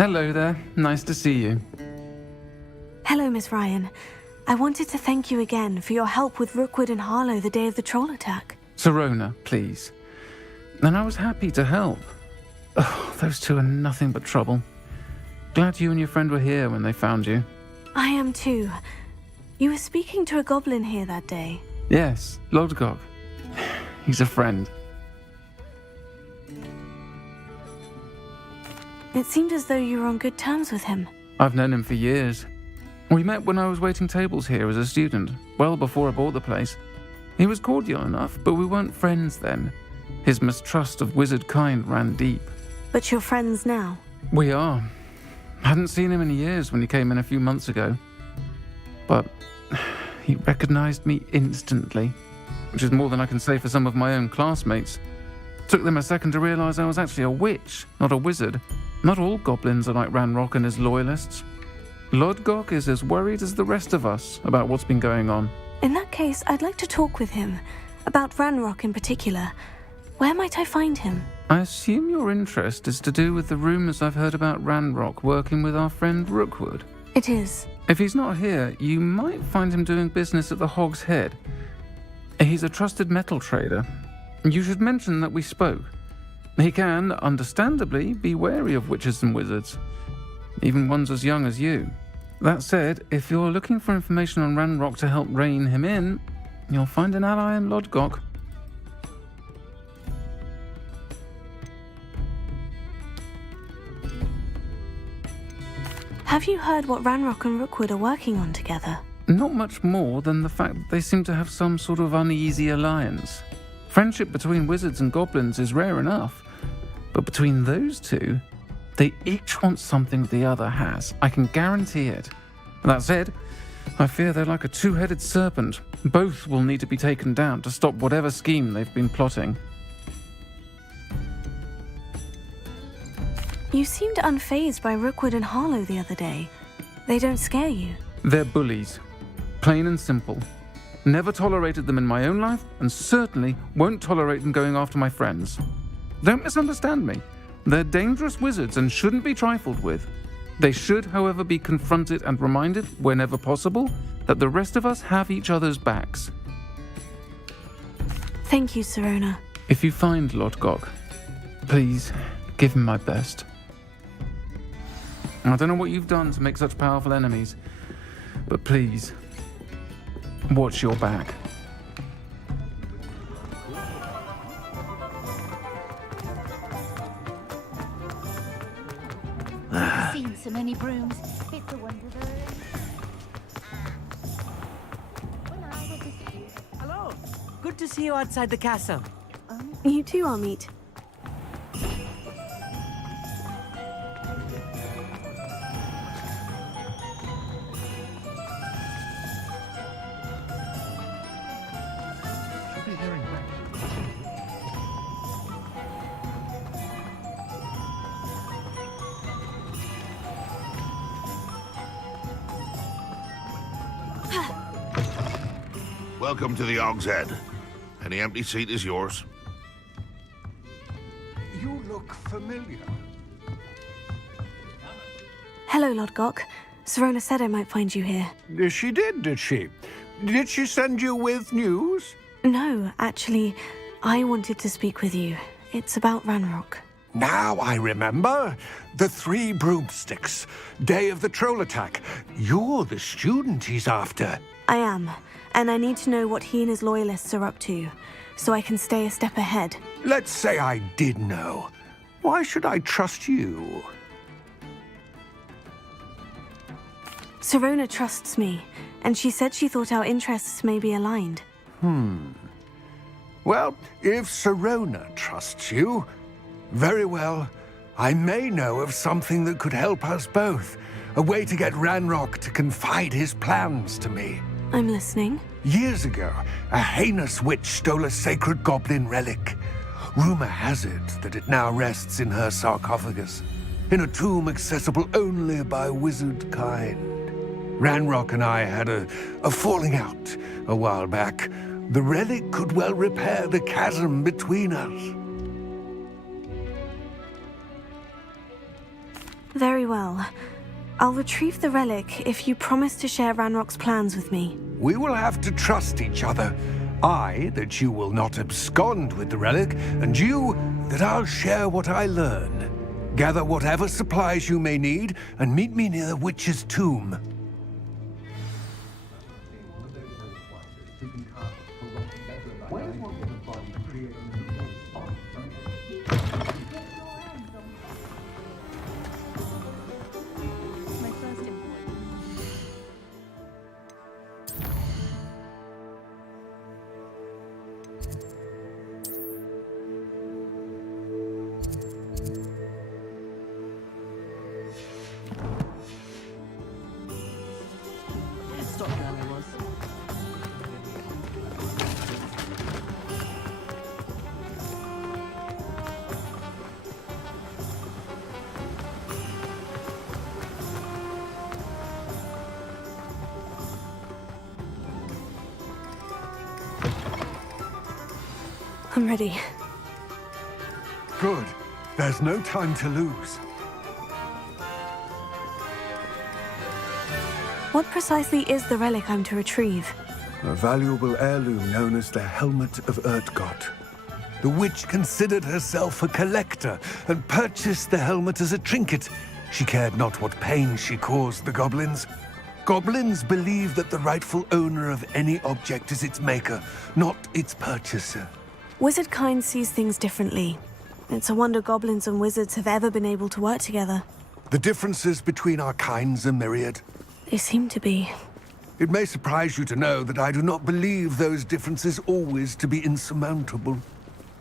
Hello there. Nice to see you. Hello, Miss Ryan. I wanted to thank you again for your help with Rookwood and Harlow the day of the troll attack. Sirona, please. And I was happy to help. Oh, those two are nothing but trouble. Glad you and your friend were here when they found you. I am too. You were speaking to a goblin here that day. Yes, Lodgok. He's a friend. It seemed as though you were on good terms with him. I've known him for years. We met when I was waiting tables here as a student, well before I bought the place. He was cordial enough, but we weren't friends then. His mistrust of wizard kind ran deep. But you're friends now? We are. Hadn't seen him in years when he came in a few months ago. But he recognized me instantly, which is more than I can say for some of my own classmates. Took them a second to realize I was actually a witch, not a wizard. Not all goblins are like Ranrock and his loyalists. Lodgok is as worried as the rest of us about what's been going on. In that case, I'd like to talk with him. About Ranrock in particular. Where might I find him? I assume your interest is to do with the rumors I've heard about Ranrock working with our friend Rookwood. It is. If he's not here, you might find him doing business at the Hog's Head. He's a trusted metal trader. You should mention that we spoke. He can, understandably, be wary of witches and wizards, even ones as young as you. That said, if you're looking for information on Ranrock to help rein him in, you'll find an ally in Lodgok. Have you heard what Ranrock and Rookwood are working on together? Not much more than the fact that they seem to have some sort of uneasy alliance. Friendship between wizards and goblins is rare enough, but between those two, they each want something the other has. I can guarantee it. That said, I fear they're like a two-headed serpent. Both will need to be taken down to stop whatever scheme they've been plotting. You seemed unfazed by Rookwood and Harlow the other day. They don't scare you. They're bullies. Plain and simple. Never tolerated them in my own life, and certainly won't tolerate them going after my friends. Don't misunderstand me. They're dangerous wizards and shouldn't be trifled with. They should, however, be confronted and reminded, whenever possible, that the rest of us have each other's backs. Thank you, Sirona. If you find Lodgok, please give him my best. I don't know what you've done to make such powerful enemies, but please, watch your back. Seen so many brooms. It's a wonder Hello. Good to see you outside the castle. You too, Amit. Welcome to the Og's Head. Any empty seat is yours. You look familiar. Hello, Lodgok. Sirona said I might find you here. She did she? Did she send you with news? No, actually, I wanted to speak with you. It's about Ranrock. Now I remember. The 3 broomsticks. Day of the troll attack. You're the student he's after. I am, and I need to know what he and his loyalists are up to, so I can stay a step ahead. Let's say I did know. Why should I trust you? Sirona trusts me, and she said she thought our interests may be aligned. Well, if Sirona trusts you, very well. I may know of something that could help us both. A way to get Ranrock to confide his plans to me. I'm listening. Years ago, a heinous witch stole a sacred goblin relic. Rumor has it that it now rests in her sarcophagus, in a tomb accessible only by wizard kind. Ranrock and I had a falling out a while back. The relic could well repair the chasm between us. Very well. I'll retrieve the relic if you promise to share Ranrock's plans with me. We will have to trust each other. I, that you will not abscond with the relic, and you, that I'll share what I learn. Gather whatever supplies you may need, and meet me near the witch's tomb. my first employee. Stop where I was. I'm ready. Good. There's no time to lose. What precisely is the relic I'm to retrieve? A valuable heirloom known as the Helmet of Urtgot. The witch considered herself a collector and purchased the helmet as a trinket. She cared not what pain she caused the goblins. Goblins believe that the rightful owner of any object is its maker, not its purchaser. Wizard kind sees things differently. It's a wonder goblins and wizards have ever been able to work together. The differences between our kinds are myriad. They seem to be. It may surprise you to know that I do not believe those differences always to be insurmountable.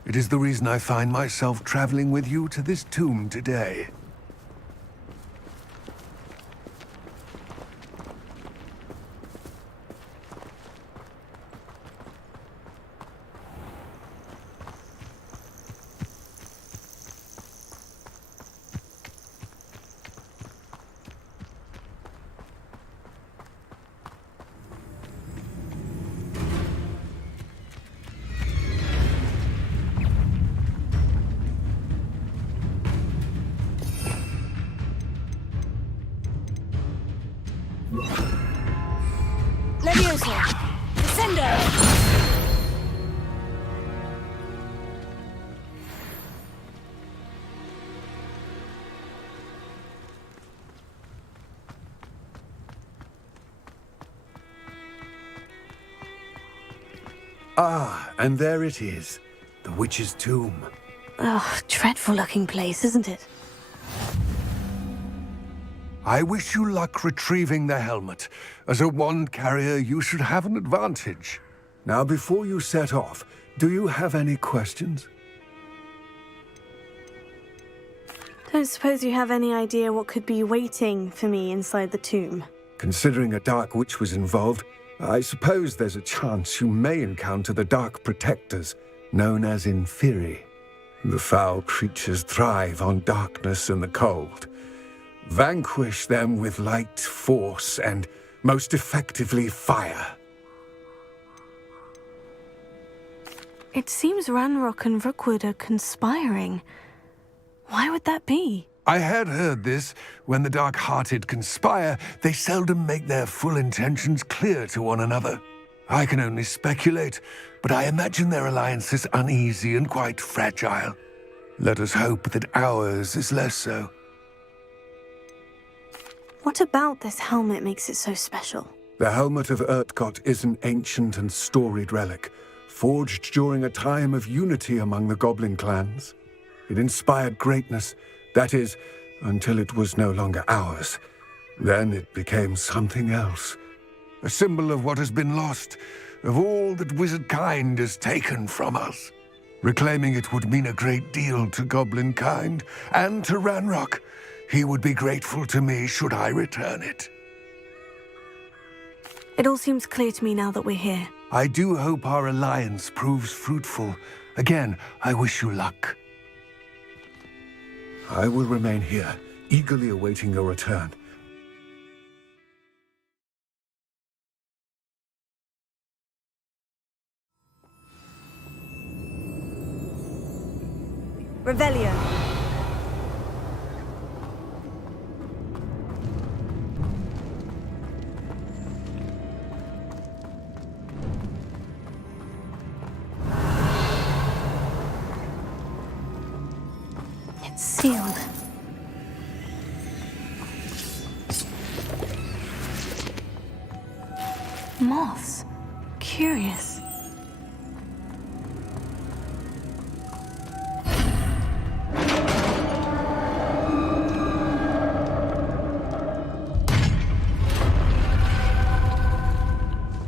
It is the reason I find myself traveling with you to this tomb today. Leviosa! Descendo! Ah, and there it is. The witch's tomb. Oh, dreadful looking place, isn't it? I wish you luck retrieving the helmet. As a wand carrier, you should have an advantage. Now, before you set off, do you have any questions? Don't suppose you have any idea what could be waiting for me inside the tomb? Considering a Dark Witch was involved, I suppose there's a chance you may encounter the Dark Protectors, known as Inferi. The foul creatures thrive on darkness and the cold. Vanquish them with light, force, and, most effectively, fire. It seems Ranrock and Rookwood are conspiring. Why would that be? I had heard this. When the dark-hearted conspire, they seldom make their full intentions clear to one another. I can only speculate, but I imagine their alliance is uneasy and quite fragile. Let us hope that ours is less so. What about this helmet makes it so special? The Helmet of Urtkot is an ancient and storied relic, forged during a time of unity among the goblin clans. It inspired greatness, that is, until it was no longer ours. Then it became something else. A symbol of what has been lost, of all that wizard kind has taken from us. Reclaiming it would mean a great deal to goblin kind, and to Ranrock. He would be grateful to me should I return it. It all seems clear to me now that we're here. I do hope our alliance proves fruitful. Again, I wish you luck. I will remain here, eagerly awaiting your return. Revelio. It's sealed. Moths. Curious.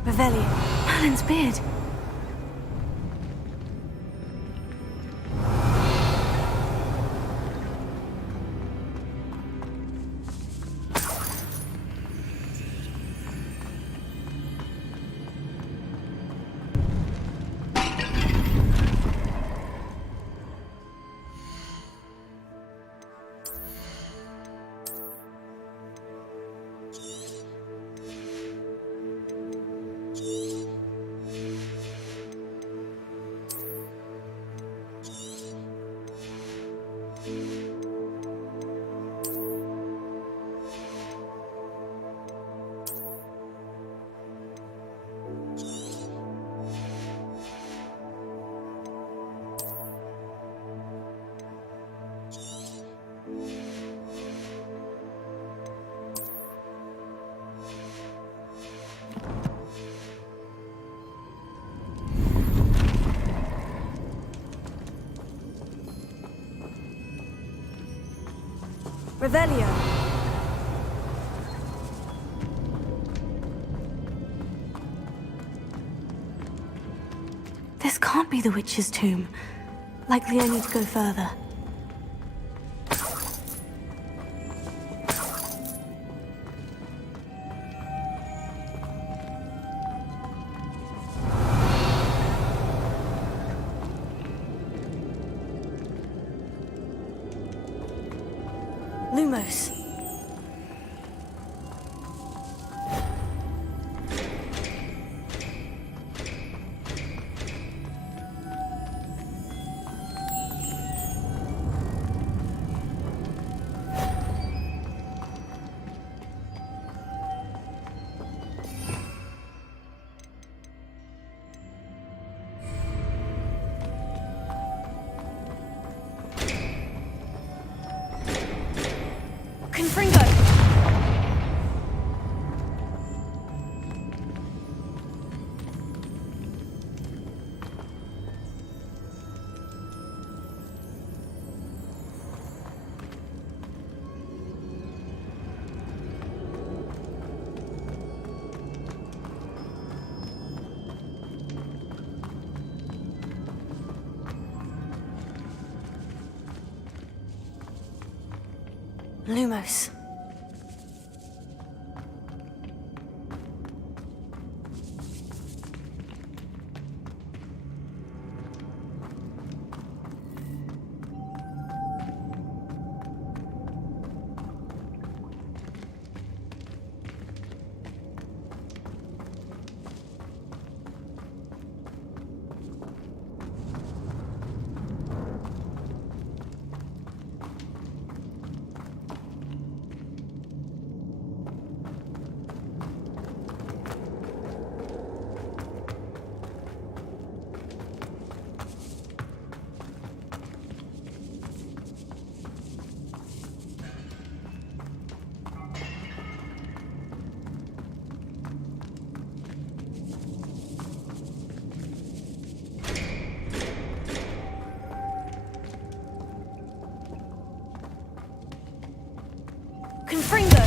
Revelio. Merlin's beard. Revelio. This can't be the witch's tomb. Likely I need to go further. Lumos. Confringo! Lumos. Confringo!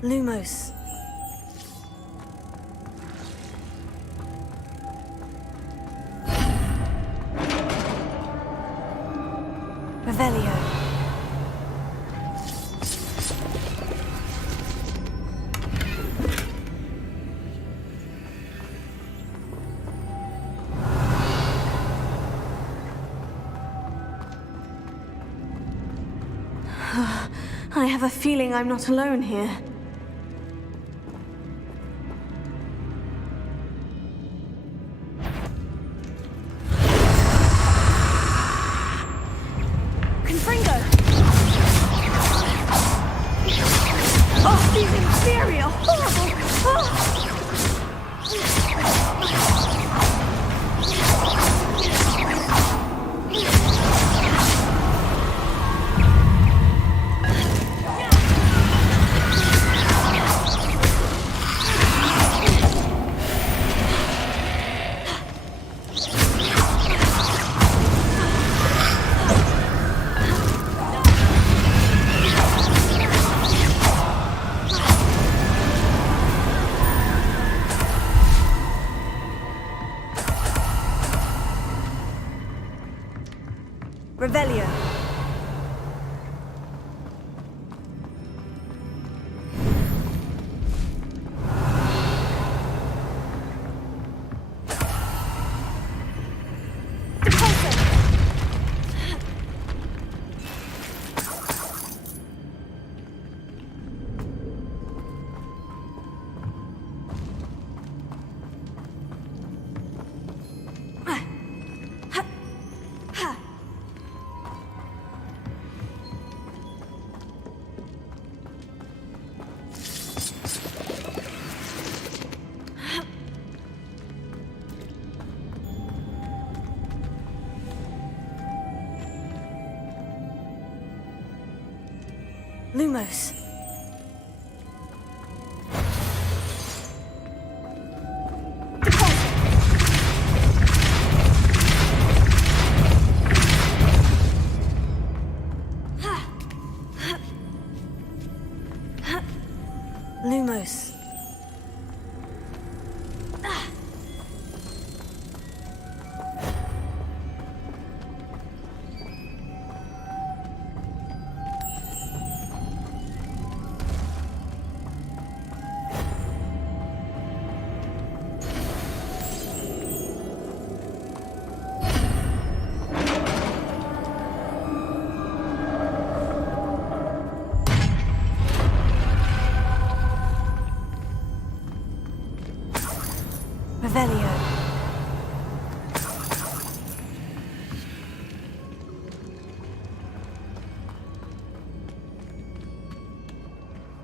Lumos. Revelio. I have a feeling I'm not alone here. Confringo! Oh, these inferior, horrible! Oh. Lumos. Lumos. Revelio.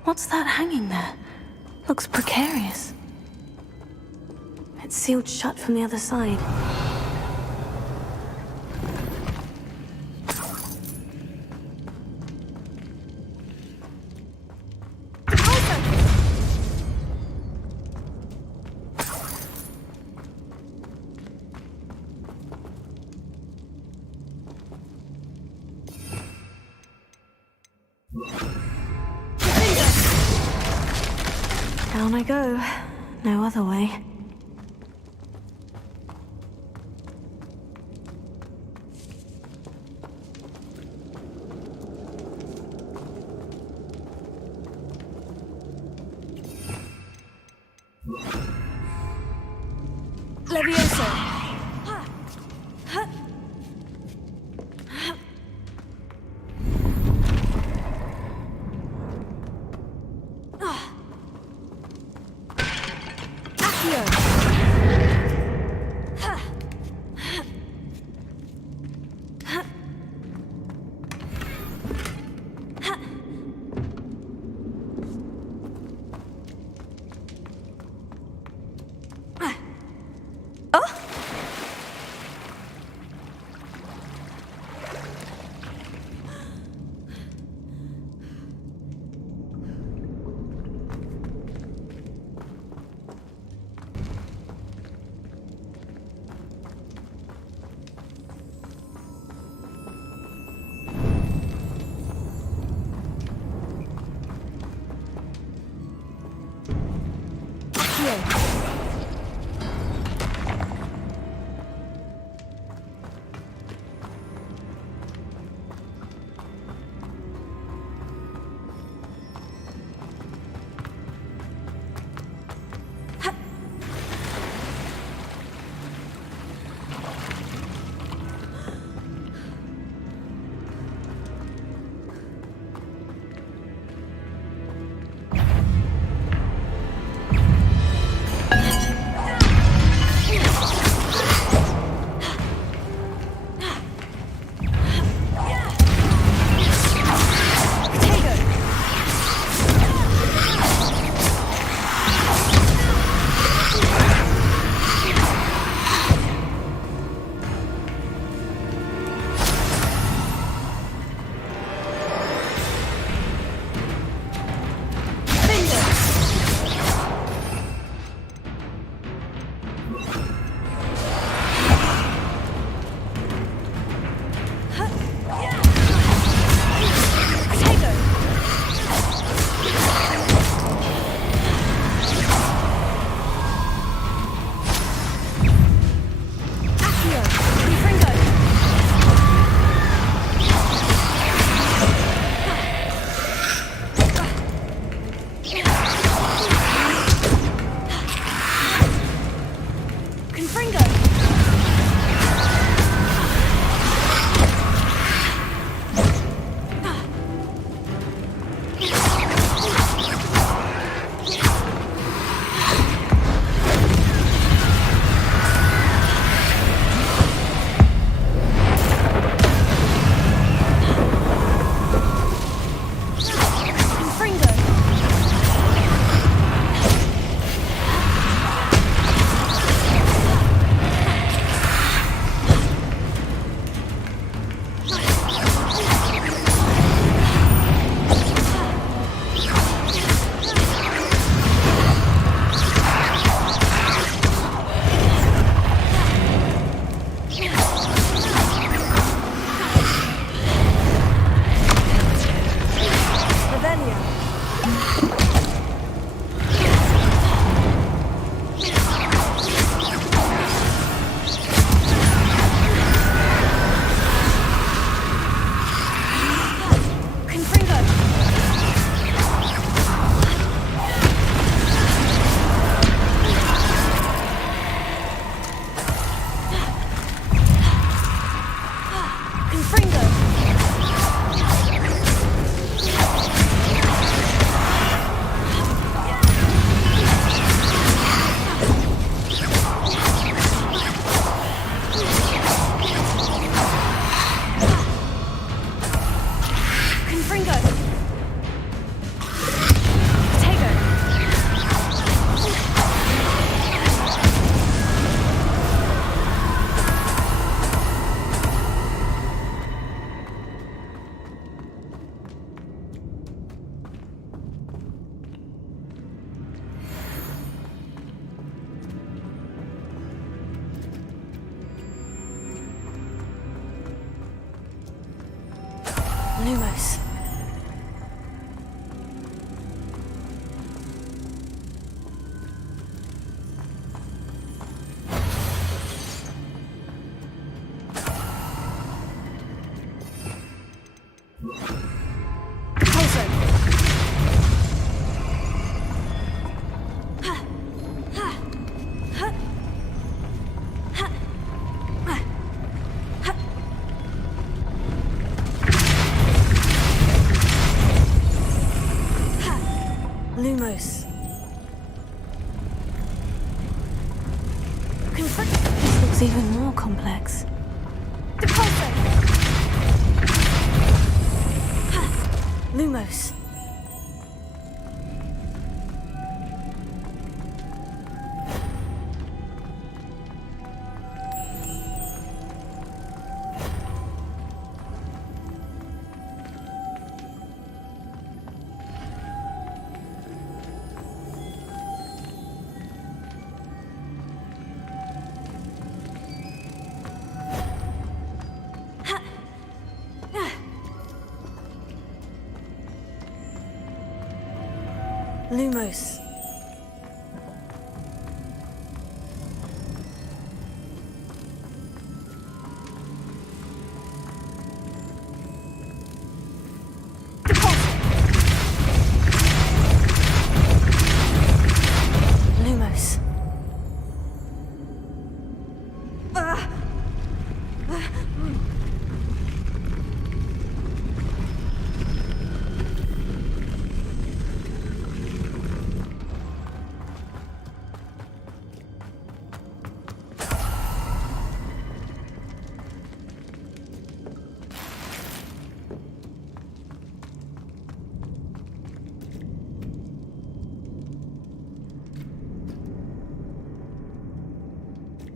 What's that hanging there? Looks precarious. It's sealed shut from the other side. Down I go. No other way. Levioso. Lumos. Lumos. This looks even more complex. Lumos. Lumos.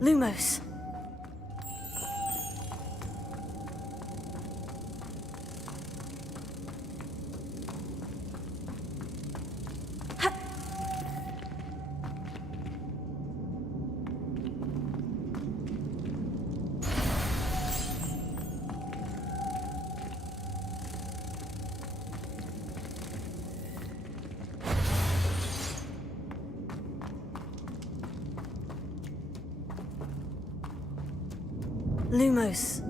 Lumos. Lumos. Lumos.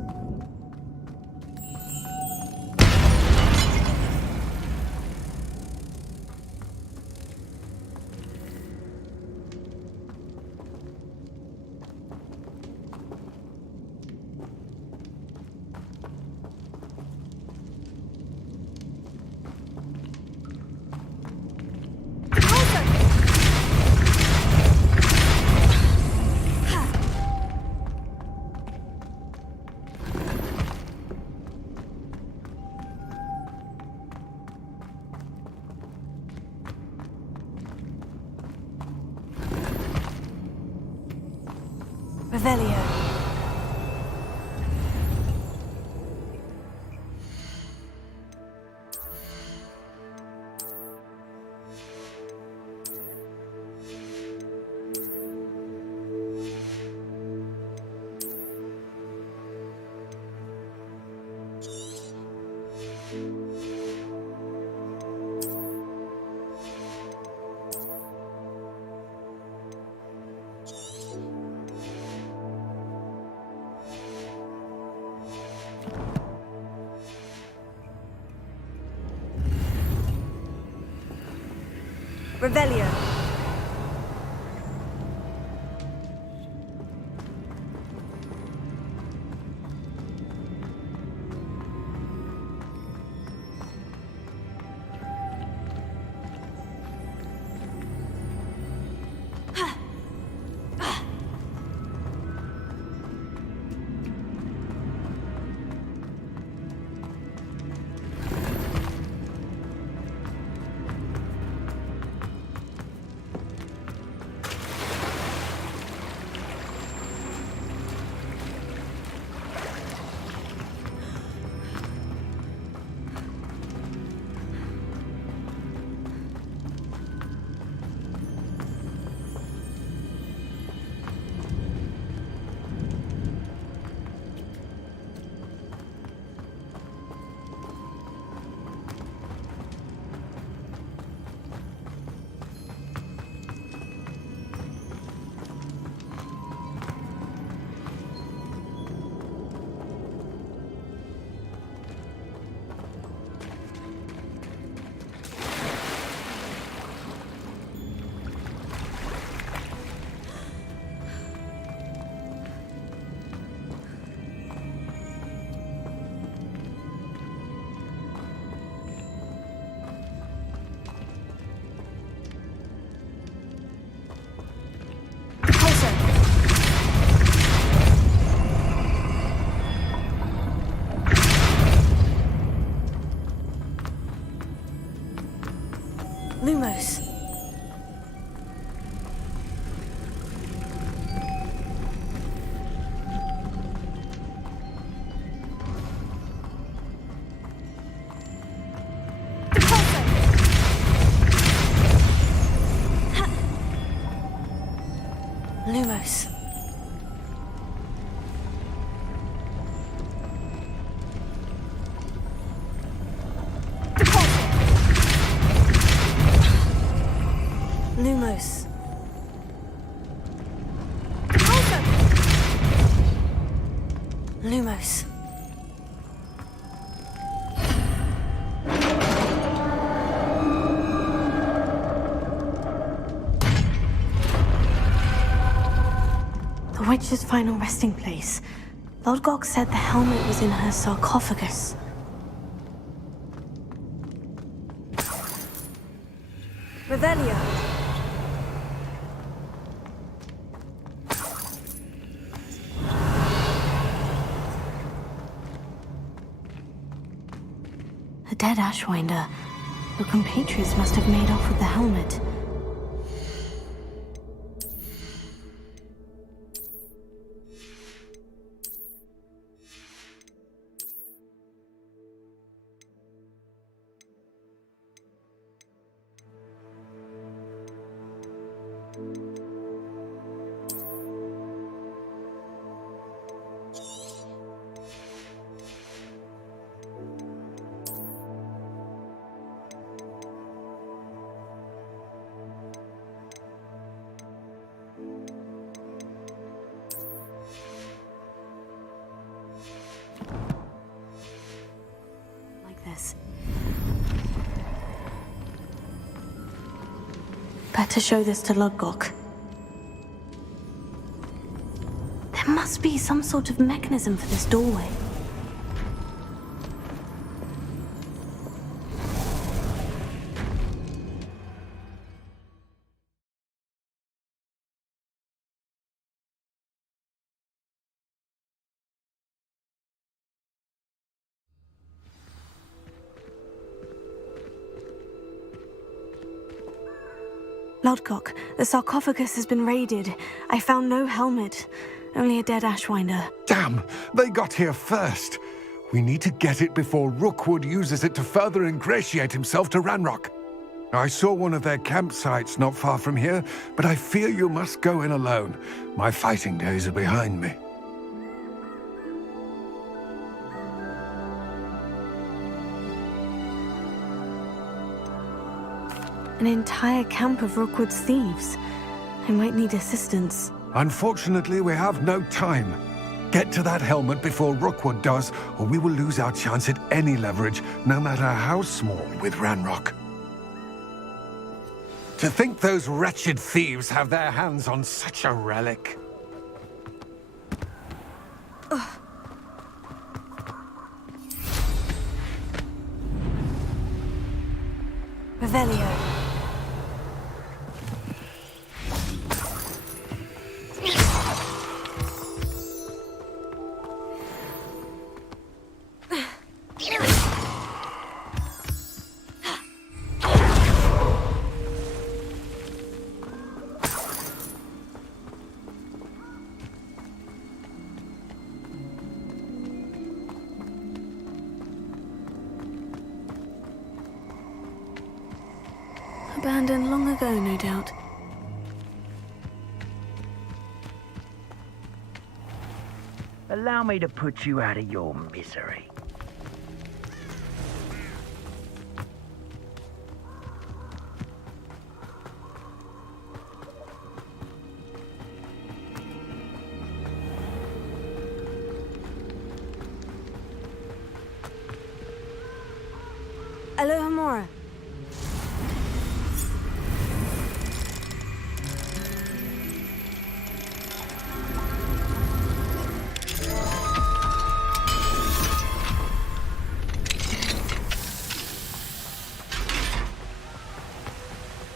Revelio. Revelio. Lumos. Lumos. Lumos. Lumos. The witch's final resting place. Lodgok said the helmet was in her sarcophagus. Revelio. A dead Ashwinder. Your compatriots must have made off with the helmet. This. Better show this to Lodgok. There must be some sort of mechanism for this doorway. Lodgok, the sarcophagus has been raided. I found no helmet, only a dead Ashwinder. Damn! They got here first. We need to get it before Rookwood uses it to further ingratiate himself to Ranrock. I saw one of their campsites not far from here, but I fear you must go in alone. My fighting days are behind me. An entire camp of Rookwood's thieves. I might need assistance. Unfortunately, we have no time. Get to that helmet before Rookwood does, or we will lose our chance at any leverage, no matter how small, with Ranrock. To think those wretched thieves have their hands on such a relic. Revelio. Abandoned long ago, no doubt. Allow me to put you out of your misery. Alohomora.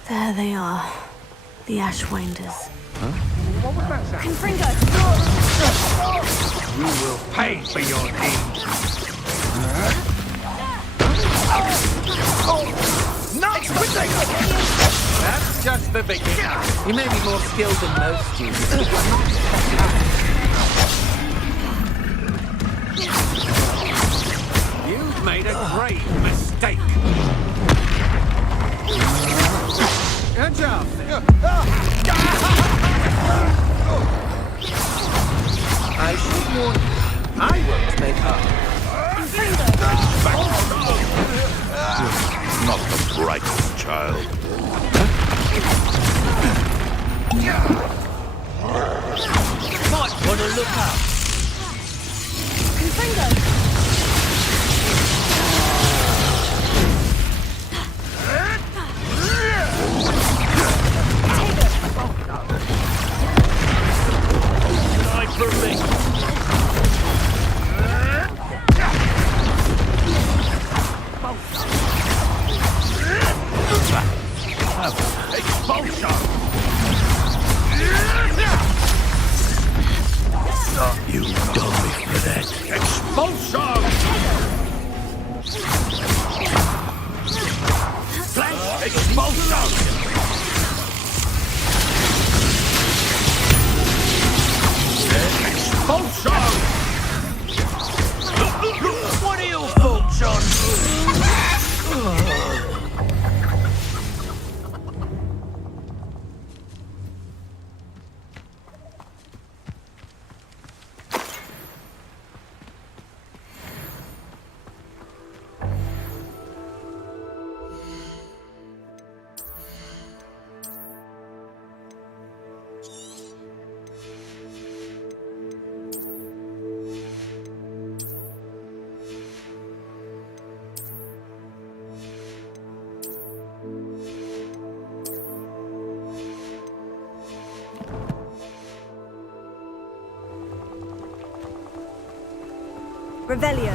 There they are, the Ashwinders. What was that sound? Confringo! You will pay for your deeds. Nice! the victory. You may be more skilled than most students, but you're not You've made a great mistake. Good job. I should warn you, I won't make up. Not the brightest child. Might want to look up. Time for me. Expulsion! You die for that. Expulsion! Flash expulsion! Expulsion! What are your thoughts on? Revelio.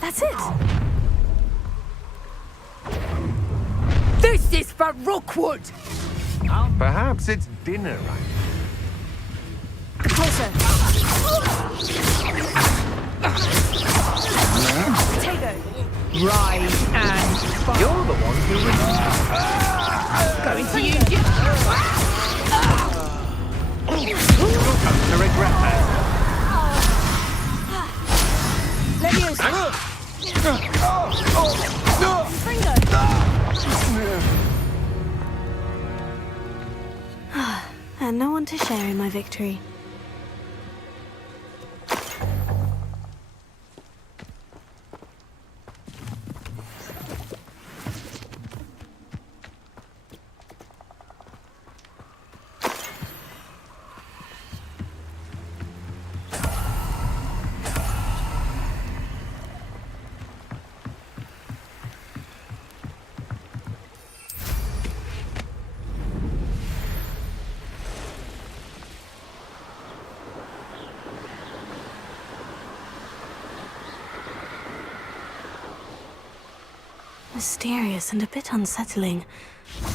That's it. This is for Rookwood! Perhaps it's dinner, right? Closer. Tego. Rise and fight. You're the one who was going to use you. You'll come to regret that. Leviosa. Fringo. And no one to share in my victory. Mysterious and a bit unsettling.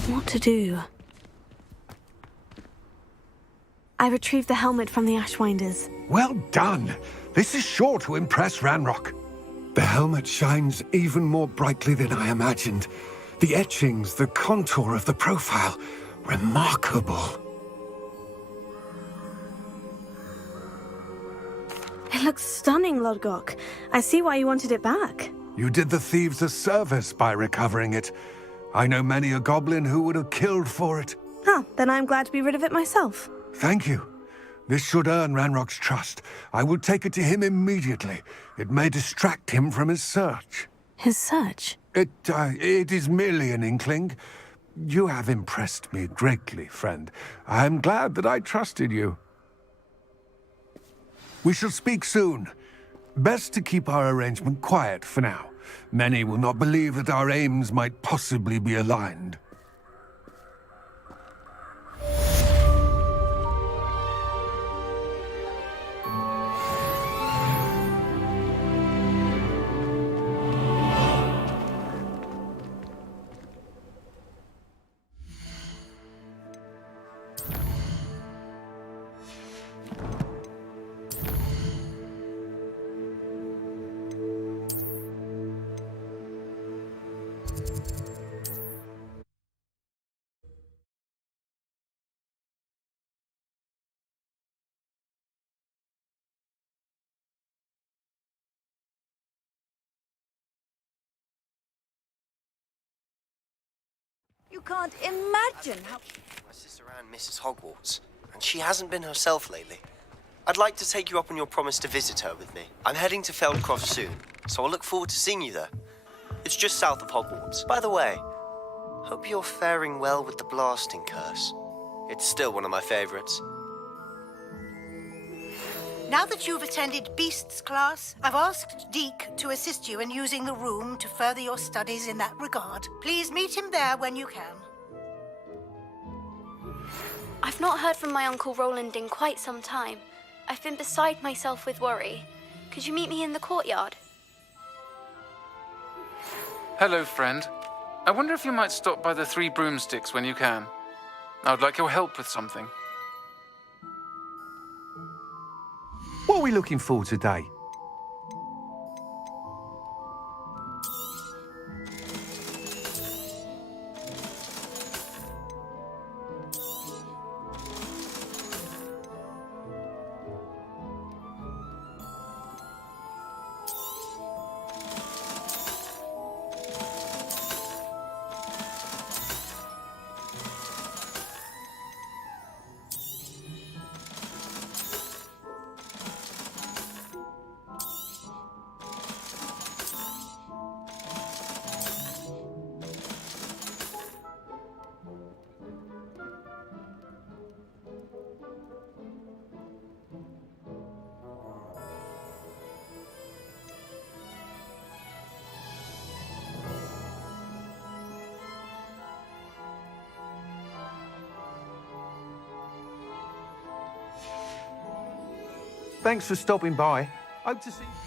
What to do? I retrieved the helmet from the Ashwinders. Well done. This is sure to impress Ranrock. The helmet shines even more brightly than I imagined. The etchings, the contour of the profile. Remarkable. It looks stunning, Lodgok. I see why you wanted it back. You did the thieves a service by recovering it. I know many a goblin who would have killed for it. Huh, then I'm glad to be rid of it myself. Thank you. This should earn Ranrock's trust. I will take it to him immediately. It may distract him from his search. His search? It is merely an inkling. You have impressed me greatly, friend. I am glad that I trusted you. We shall speak soon. Best to keep our arrangement quiet for now. Many will not believe that our aims might possibly be aligned. can't imagine how... My sister Anne misses Hogwarts, and she hasn't been herself lately. I'd like to take you up on your promise to visit her with me. I'm heading to Feldcroft soon, so I'll look forward to seeing you there. It's just south of Hogwarts. By the way, hope you're faring well with the blasting curse. It's still one of my favorites. Now that you've attended Beasts class, I've asked Deke to assist you in using the room to further your studies in that regard. Please meet him there when you can. I've not heard from my Uncle Roland in quite some time. I've been beside myself with worry. Could you meet me in the courtyard? Hello, friend. I wonder if you might stop by the Three Broomsticks when you can. I would like your help with something. What are we looking for today? Thanks for stopping by. Hope to see you.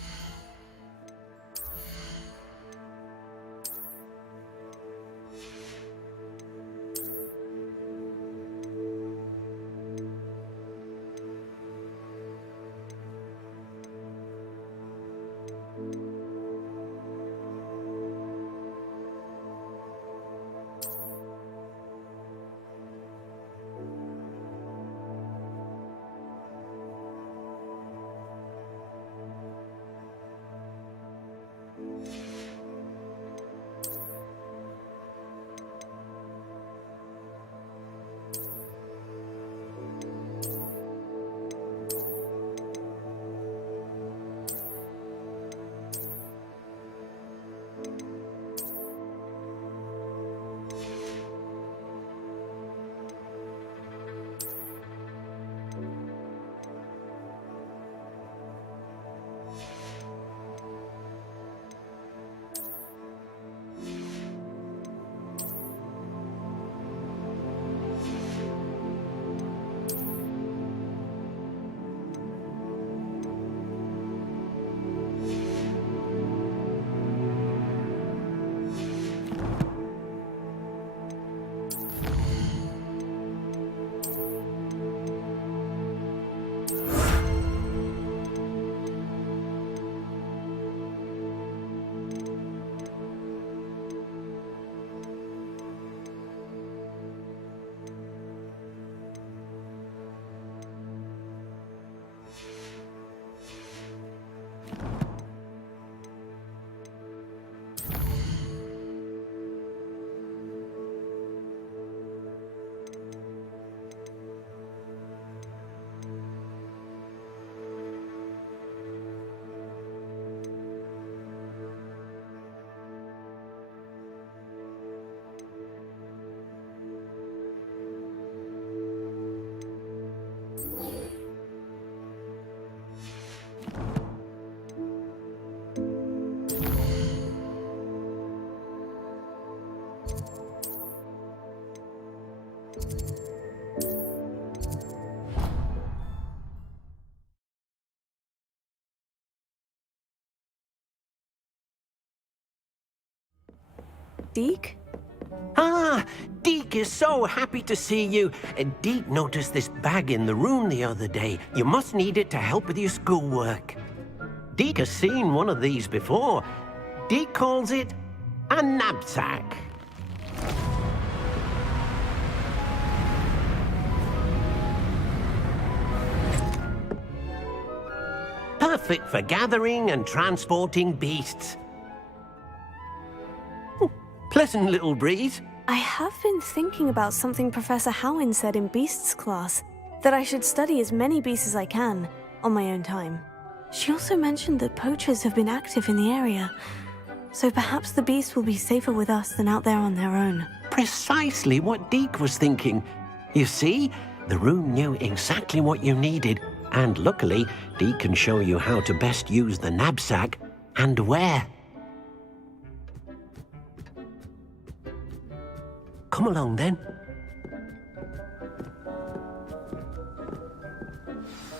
Deke? Ah, Deke is so happy to see you. Deke noticed this bag in the room the other day. You must need it to help with your schoolwork. Deke has seen one of these before. Deke calls it a knapsack. Perfect for gathering and transporting beasts. Pleasant little breeze. I have been thinking about something Professor Howin said in Beasts class, that I should study as many beasts as I can, on my own time. She also mentioned that poachers have been active in the area, so perhaps the beasts will be safer with us than out there on their own. Precisely what Deke was thinking. You see, the room knew exactly what you needed, and luckily, Deke can show you how to best use the knapsack and where. Come along then.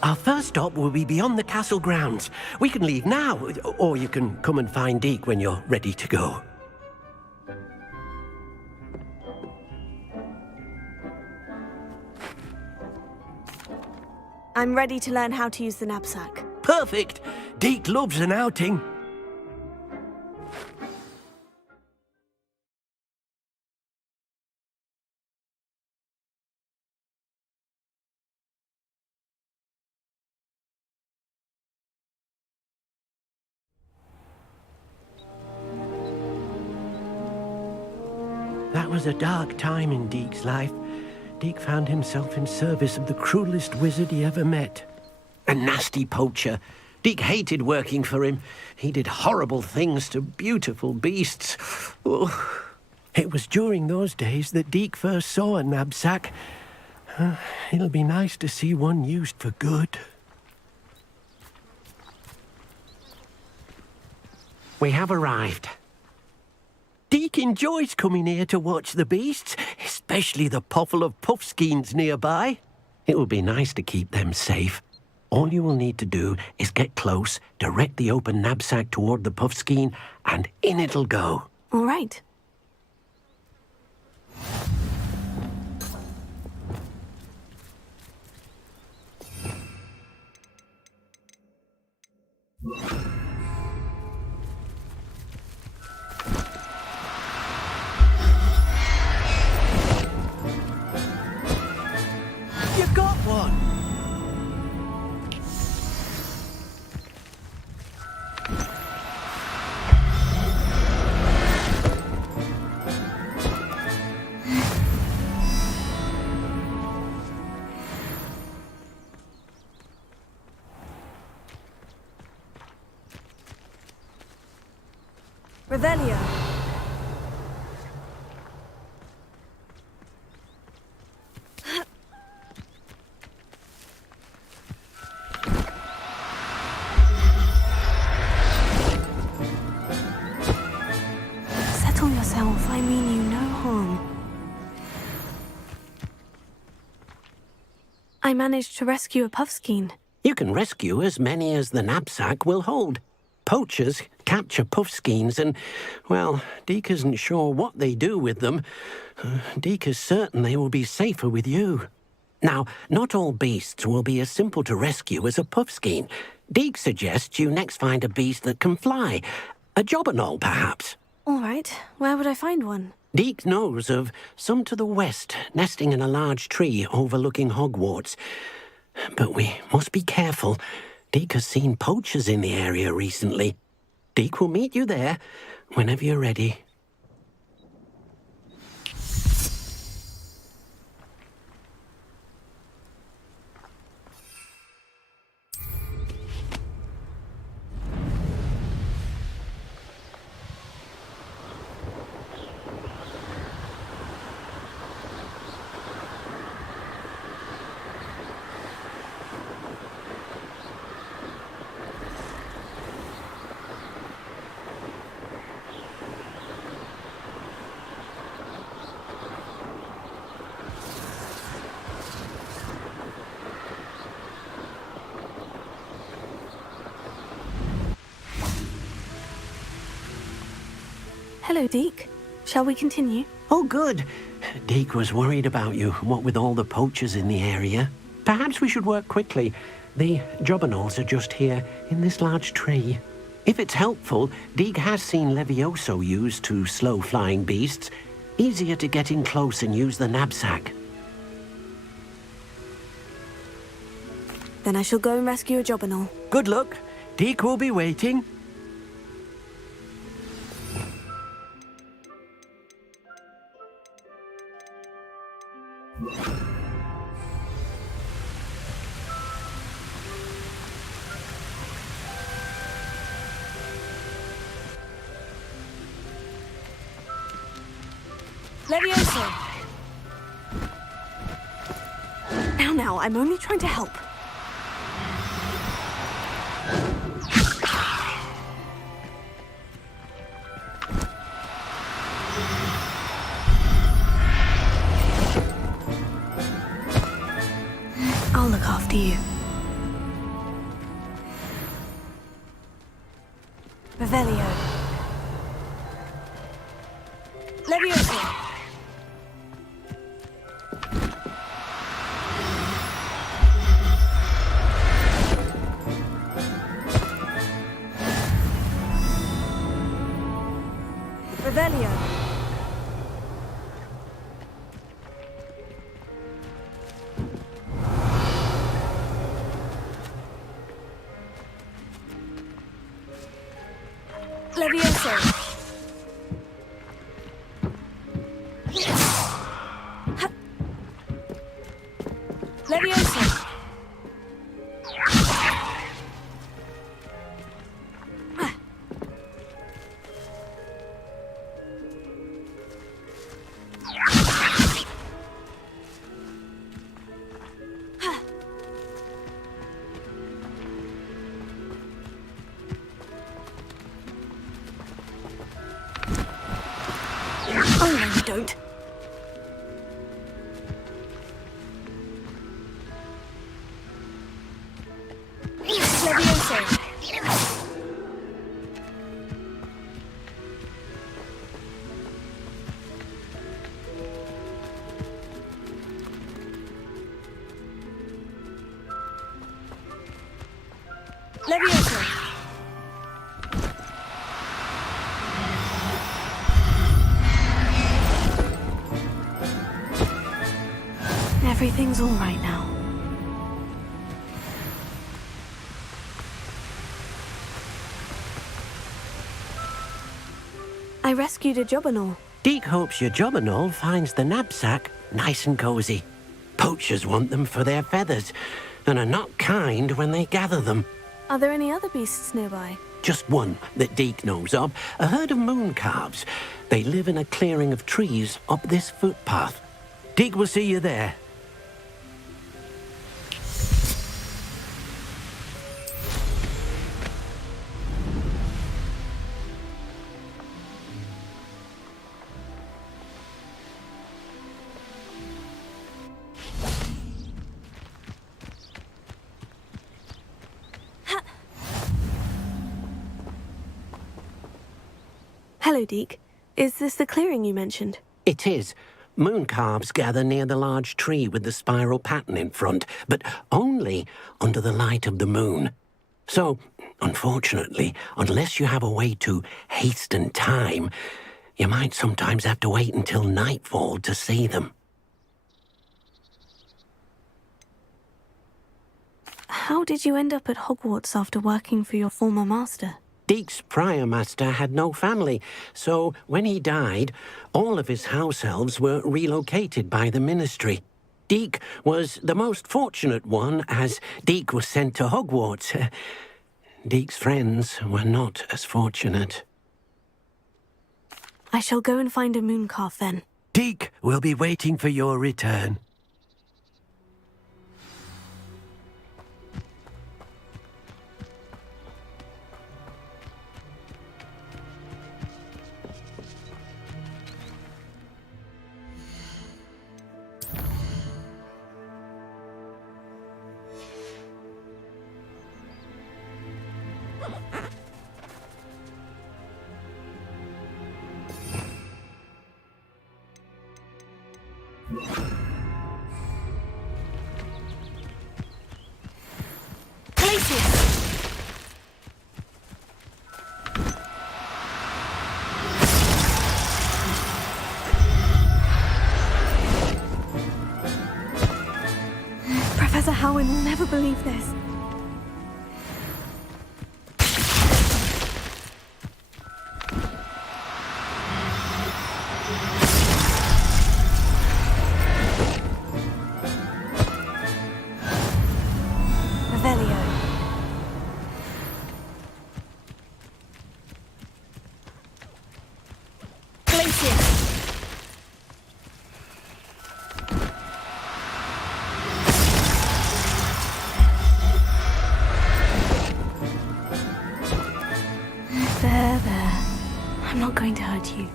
Our first stop will be beyond the castle grounds. We can leave now, or you can come and find Deke when you're ready to go. I'm ready to learn how to use the knapsack. Perfect! Deke loves an outing. That was a dark time in Deke's life. Deke found himself in service of the cruelest wizard he ever met. A nasty poacher. Deke hated working for him. He did horrible things to beautiful beasts. Oh. It was during those days that Deke first saw a knapsack. It'll be nice to see one used for good. We have arrived. Deke enjoys coming here to watch the beasts, especially the potful of puffskeins nearby. It will be nice to keep them safe. All you will need to do is get close, direct the open knapsack toward the puffskein, and in it'll go. All right. You got one! Revelio. Settle yourself, I mean you no harm. I managed to rescue a puffskein. You can rescue as many as the knapsack will hold. Poachers capture puffskeins and, well, Deke isn't sure what they do with them. Deke is certain they will be safer with you. Now, not all beasts will be as simple to rescue as a puffskein. Deke suggests you next find a beast that can fly. A jobberknoll, perhaps. All right, where would I find one? Deke knows of some to the west, nesting in a large tree overlooking Hogwarts. But we must be careful. Deke has seen poachers in the area recently. Deke will meet you there whenever you're ready. Hello, Deke. Shall we continue? Oh, good. Deke was worried about you, what with all the poachers in the area. Perhaps we should work quickly. The jobberknolls are just here, in this large tree. If it's helpful, Deke has seen Levioso used to slow flying beasts. Easier to get in close and use the knapsack. Then I shall go and rescue a jobberknoll. Good luck. Deke will be waiting. Levioso! Now, I'm only trying to help. I'll look after you. Revelio. Levioso. Revelio. Levioso. Levioso. Oh, no, you don't. Levioso. Levioso. Everything's all right now. I rescued a Jobberknoll. Deek hopes your Jobberknoll finds the knapsack nice and cozy. Poachers want them for their feathers, and are not kind when they gather them. Are there any other beasts nearby? Just one that Deek knows of, a herd of moon calves. They live in a clearing of trees up this footpath. Deek will see you there. Hello, Deek. Is this the clearing you mentioned? It is. Moon calves gather near the large tree with the spiral pattern in front, but only under the light of the moon. So, unfortunately, unless you have a way to hasten time, you might sometimes have to wait until nightfall to see them. How did you end up at Hogwarts after working for your former master? Deek's prior master had no family, so when he died, all of his house elves were relocated by the ministry. Deek was the most fortunate one, as Deek was sent to Hogwarts. Deek's friends were not as fortunate. I shall go and find a mooncalf then. Deek will be waiting for your return. Professor Howin will never believe this. Revelio. Glacius. going to hurt you.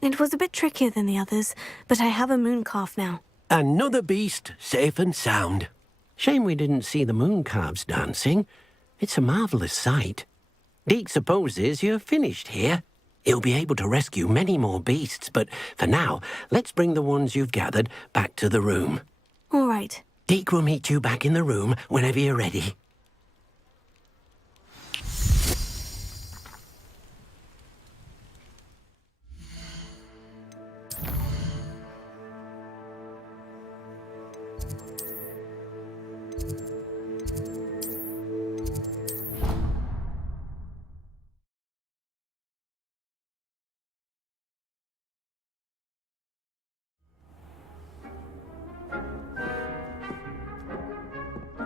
It was a bit trickier than the others, but I have a moon calf now. Another beast, safe and sound. Shame we didn't see the moon calves dancing. It's a marvelous sight. Deke supposes you're finished here. He'll be able to rescue many more beasts, but for now, let's bring the ones you've gathered back to the room. All right. Deke will meet you back in the room whenever you're ready.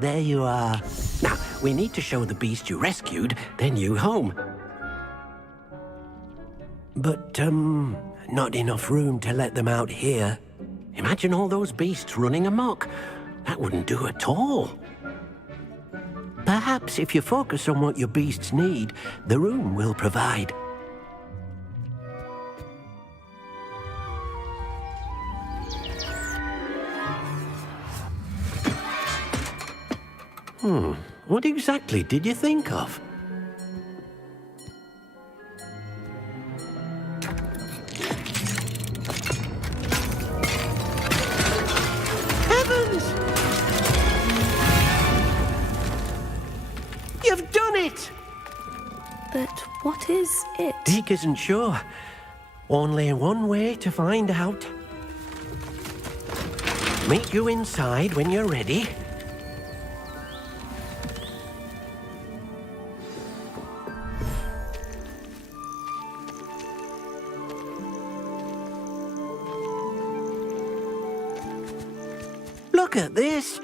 There you are. Now, we need to show the beast you rescued their new home. But, not enough room to let them out here. Imagine all those beasts running amok. That wouldn't do at all. Perhaps if you focus on what your beasts need, the room will provide. What exactly did you think of? Heavens! You've done it! But what is it? Deke isn't sure. Only one way to find out. Meet you inside when you're ready. Look at this.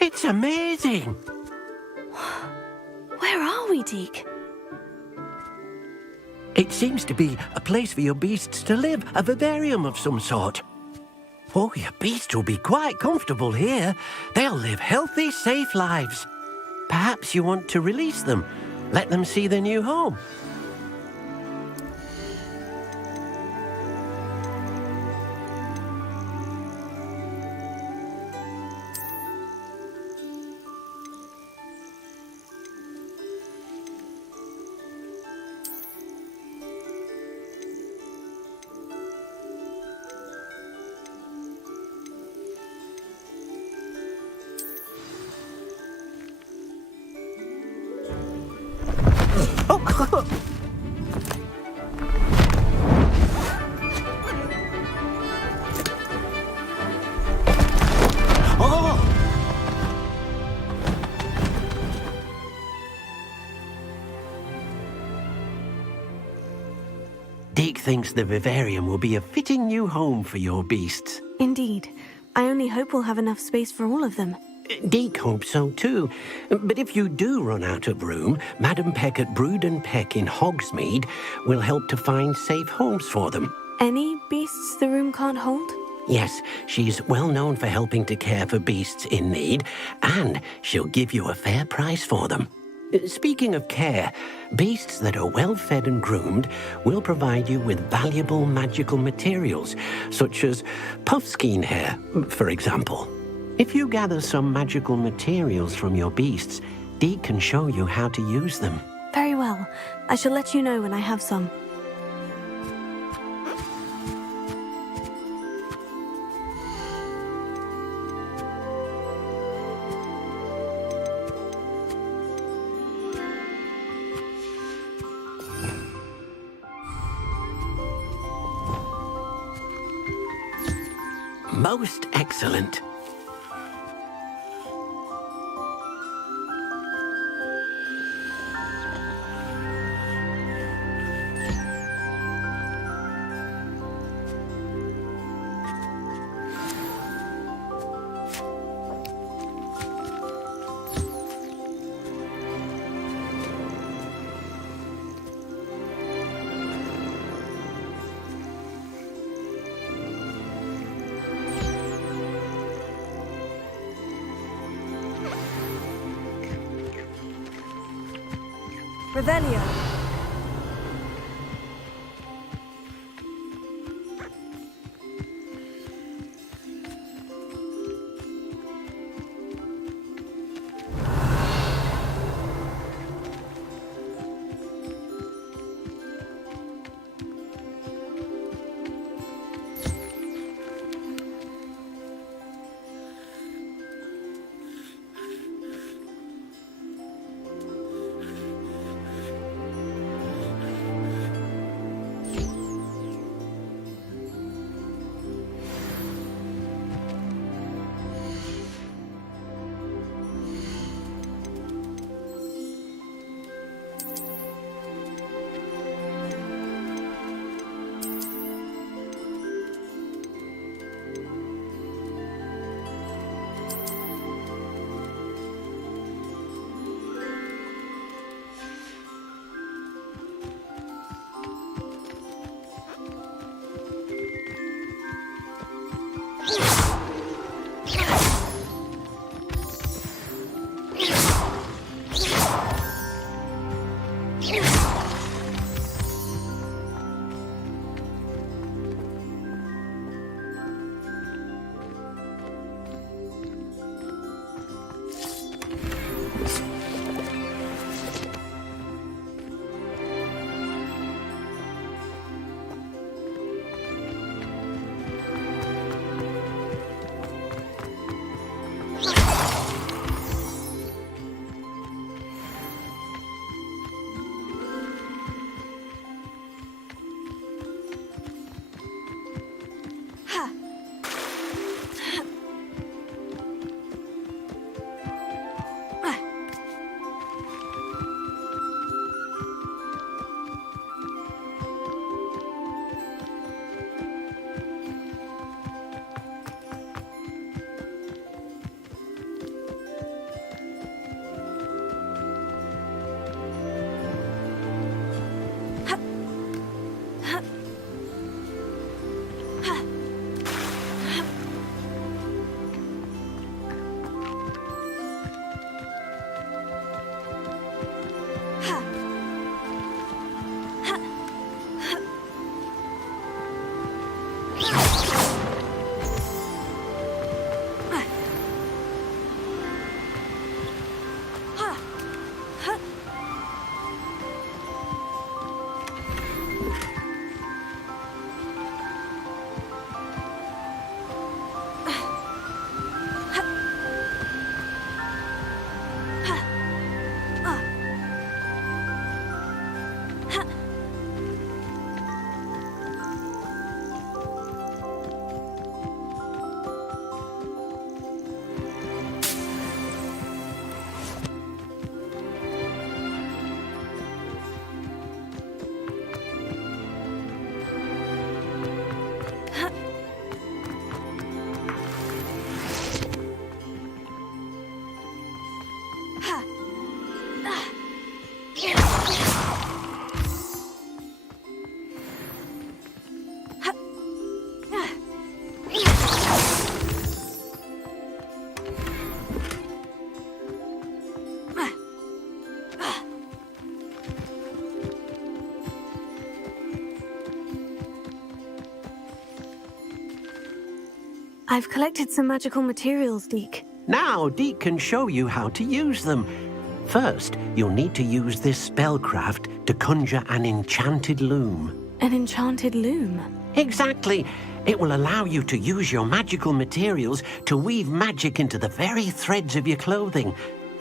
It's amazing. Where are we, Deke? It seems to be a place for your beasts to live, a vivarium of some sort. Oh, your beasts will be quite comfortable here. They'll live healthy, safe lives. Perhaps you want to release them, let them see their new home. Deke thinks the vivarium will be a fitting new home for your beasts. Indeed. I only hope we'll have enough space for all of them. Deke hopes so too. But if you do run out of room, Madam Peck at Brood and Peck in Hogsmeade will help to find safe homes for them. Any beasts the room can't hold? Yes, she's well known for helping to care for beasts in need, and she'll give you a fair price for them. Speaking of care, beasts that are well fed and groomed will provide you with valuable magical materials, such as puffskein hair, for example. If you gather some magical materials from your beasts, Deke can show you how to use them. Very well. I shall let you know when I have some. Most excellent. Revelio. I've collected some magical materials, Deke. Now, Deke can show you how to use them. First, you'll need to use this spellcraft to conjure an enchanted loom. An enchanted loom? Exactly. It will allow you to use your magical materials to weave magic into the very threads of your clothing,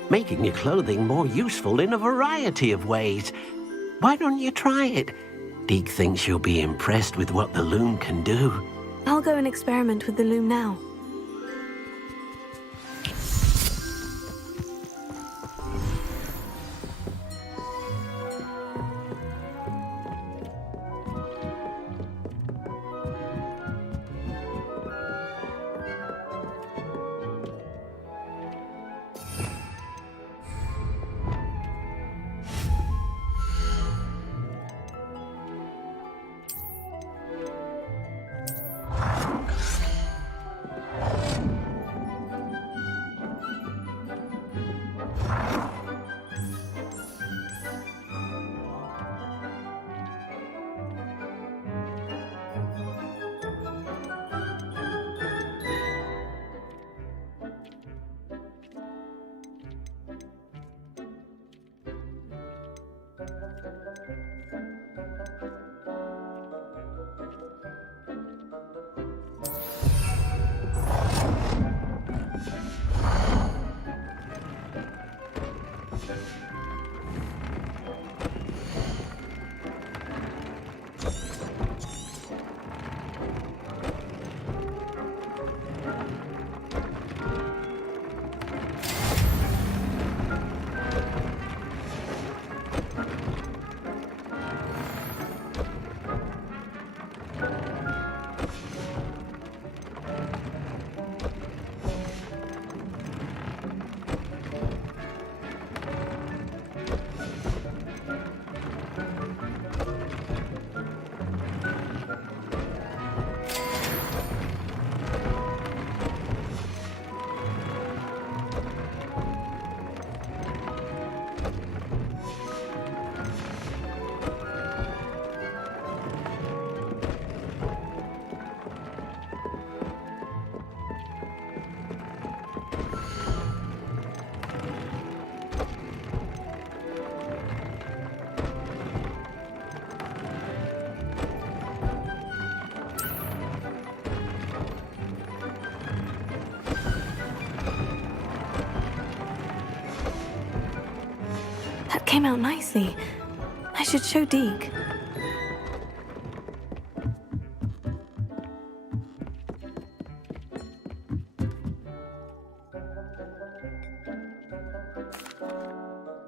making your clothing more useful in a variety of ways. Why don't you try it? Deke thinks you'll be impressed with what the loom can do. I'll go and experiment with the loom now. That came out nicely. I should show Deke.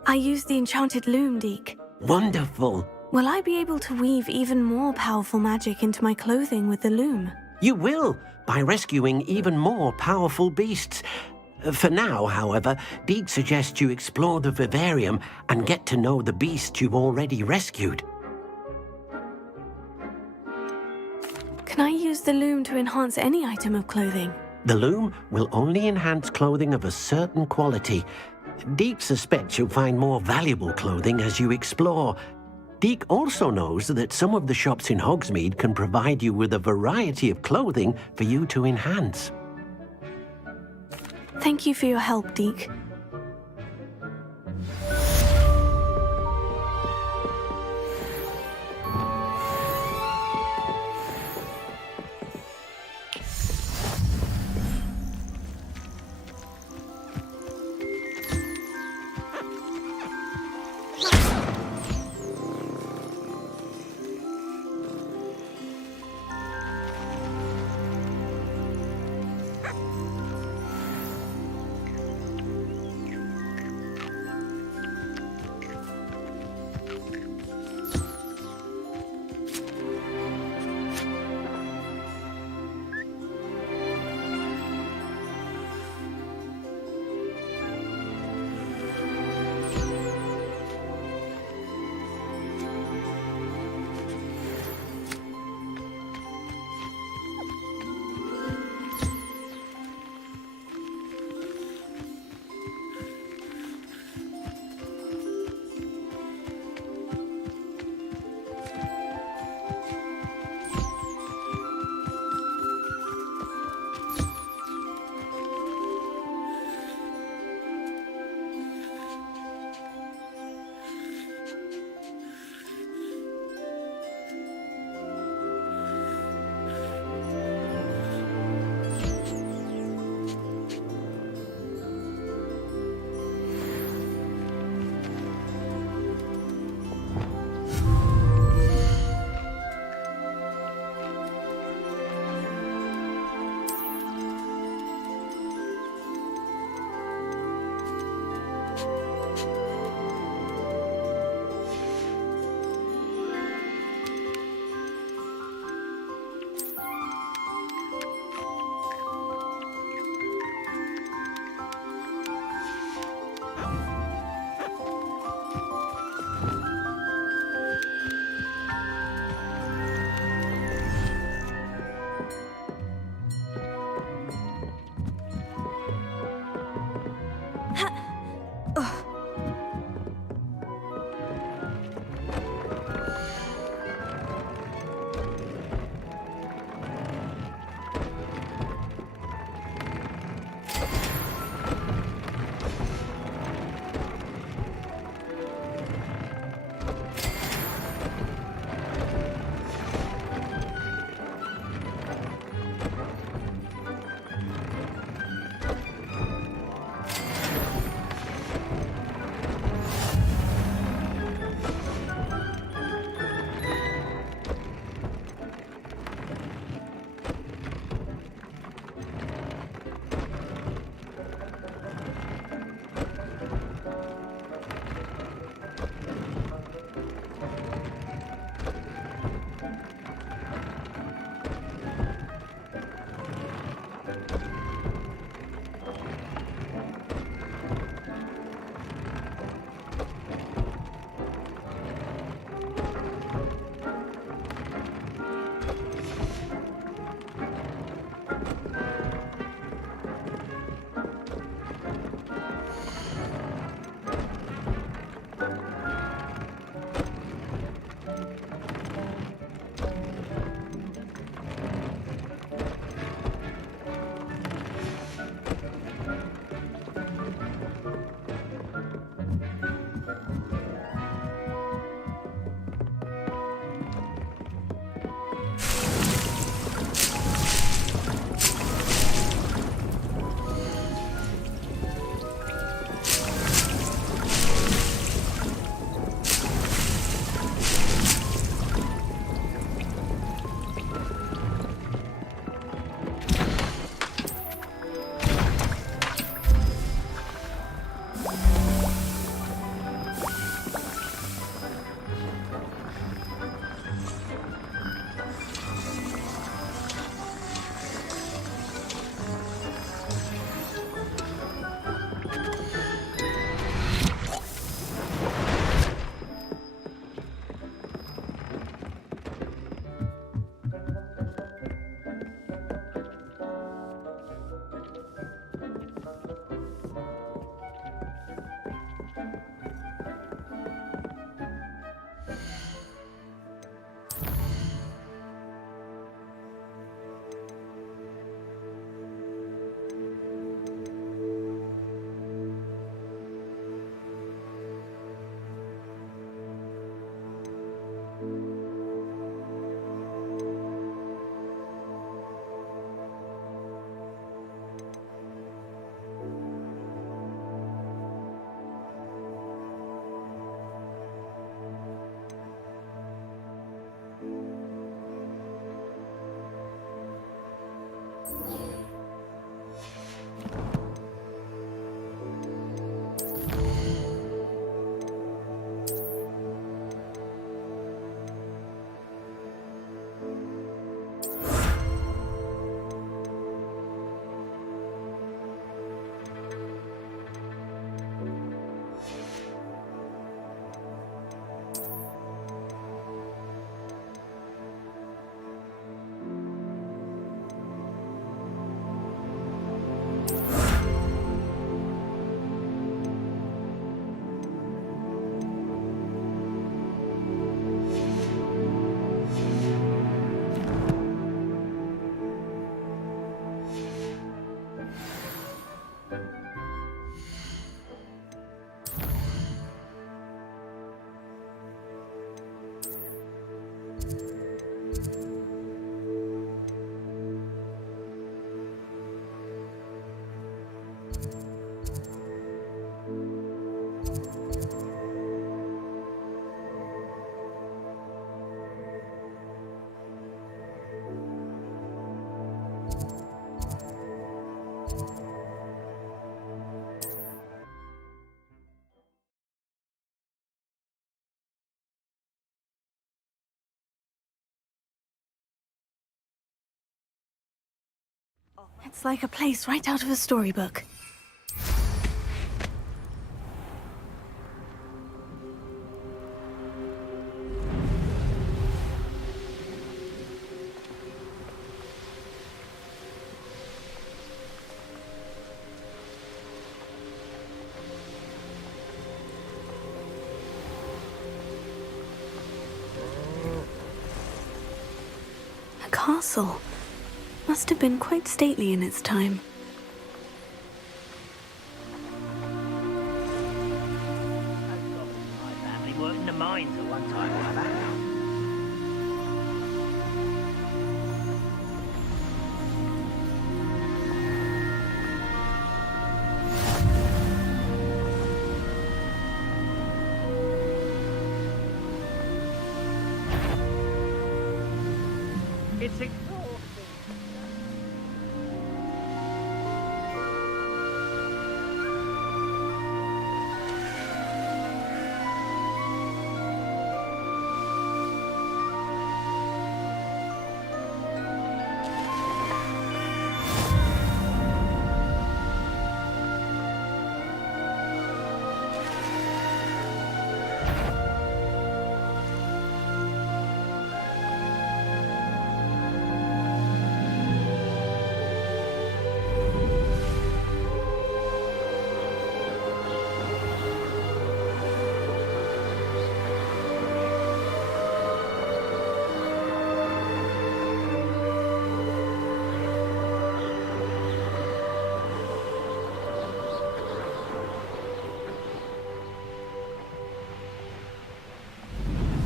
I used the enchanted loom, Deke. Wonderful. Will I be able to weave even more powerful magic into my clothing with the loom? You will, by rescuing even more powerful beasts. For now, however, Deke suggests you explore the vivarium and get to know the beasts you've already rescued. Can I use the loom to enhance any item of clothing? The loom will only enhance clothing of a certain quality. Deke suspects you'll find more valuable clothing as you explore. Deke also knows that some of the shops in Hogsmeade can provide you with a variety of clothing for you to enhance. Thank you for your help, Deke. It's like a place right out of a storybook. A castle. Must have been quite stately in its time. My family worked in the mines at one time or other. It's exhausting.